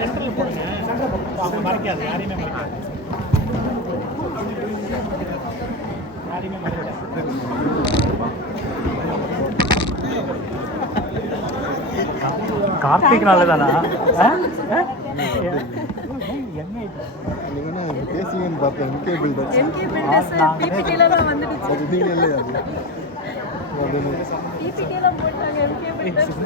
சென்டரில் போடுங்க. அவங்க மறைக்காது, யாரையுமே மறைக்காது. யாரையுமே மறைக்காது. கார்த்திக் நல்லதானா? பேசிங்கன்னு பார்த்தேன். எம்கே பில்டர்ஸ் பிபிடிலாம் வந்துடுச்சு. அது நீங்க இல்லையா? அது பிபிடிலாம் போட்டாங்க எம்கே பில்டர்ஸ்.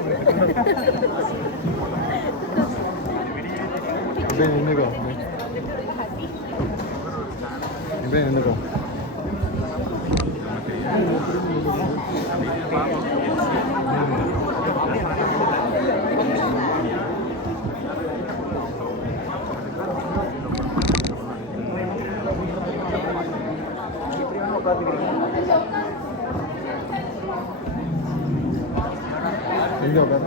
அப்படியே நின்றுக்கோ. அப்படியே நின்றுக்கோ. எங்கே உட்காரு?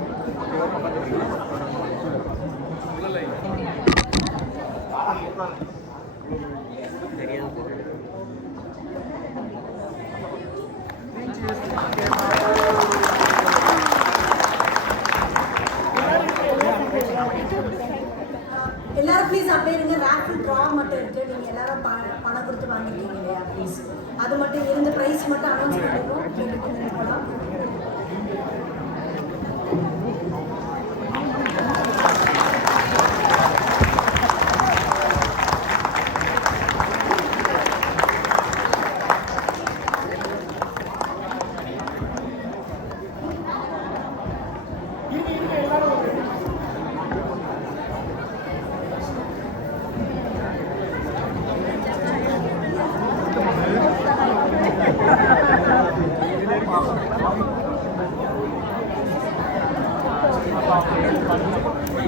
எல்லாரும் ப்ளீஸ் அப்படியே இருங்க. ரேஃபிள் ட்ரா மட்டும் இருக்கு. நீங்க எல்லாரும் பணம் கொடுத்து வாங்கிருக்கீங்க இல்லையா? ப்ளீஸ் அது மட்டும் இருந்த ப்ரைஸ் மட்டும் அனௌன்ஸ் பண்ணிடுறோம்.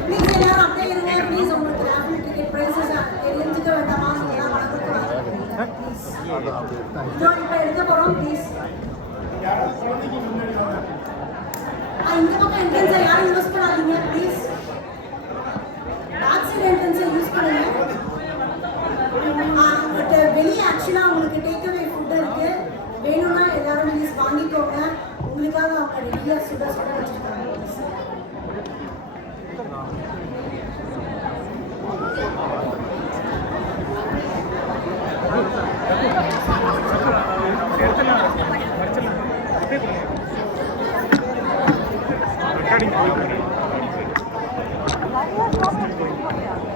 ப்ளீஸ் எல்லாரும் அப்படியே இருங்க. ப்ளீஸ் உங்களுக்கு ரேஃபிள் டிக்கெட் ப்ரைஸஸ் தெரிஞ்சுக்க வேண்டாமா? எல்லாம் வணக்கத்து வாங்க ப்ளீஸ். இதோ இப்போ எடுக்க போகிறோம். ப்ளீஸ் இந்த பக்கம் என்ட்ரன்ஸை யாரும் யூஸ் பண்ணாதீங்க. ப்ளீஸ் பேக் சைடு என்ட்ரன்ஸை யூஸ் பண்ணுங்க. பட் வெளியே ஆக்சுவலாக உங்களுக்கு டேக்அவே ஃபுட் இருக்குது. வேணும்னா எல்லாரும் ப்ளீஸ் வாங்கிக்கோங்க. உங்களுக்காக அவங்க ரெடியாக சுட சுட வச்சுருக்காங்க.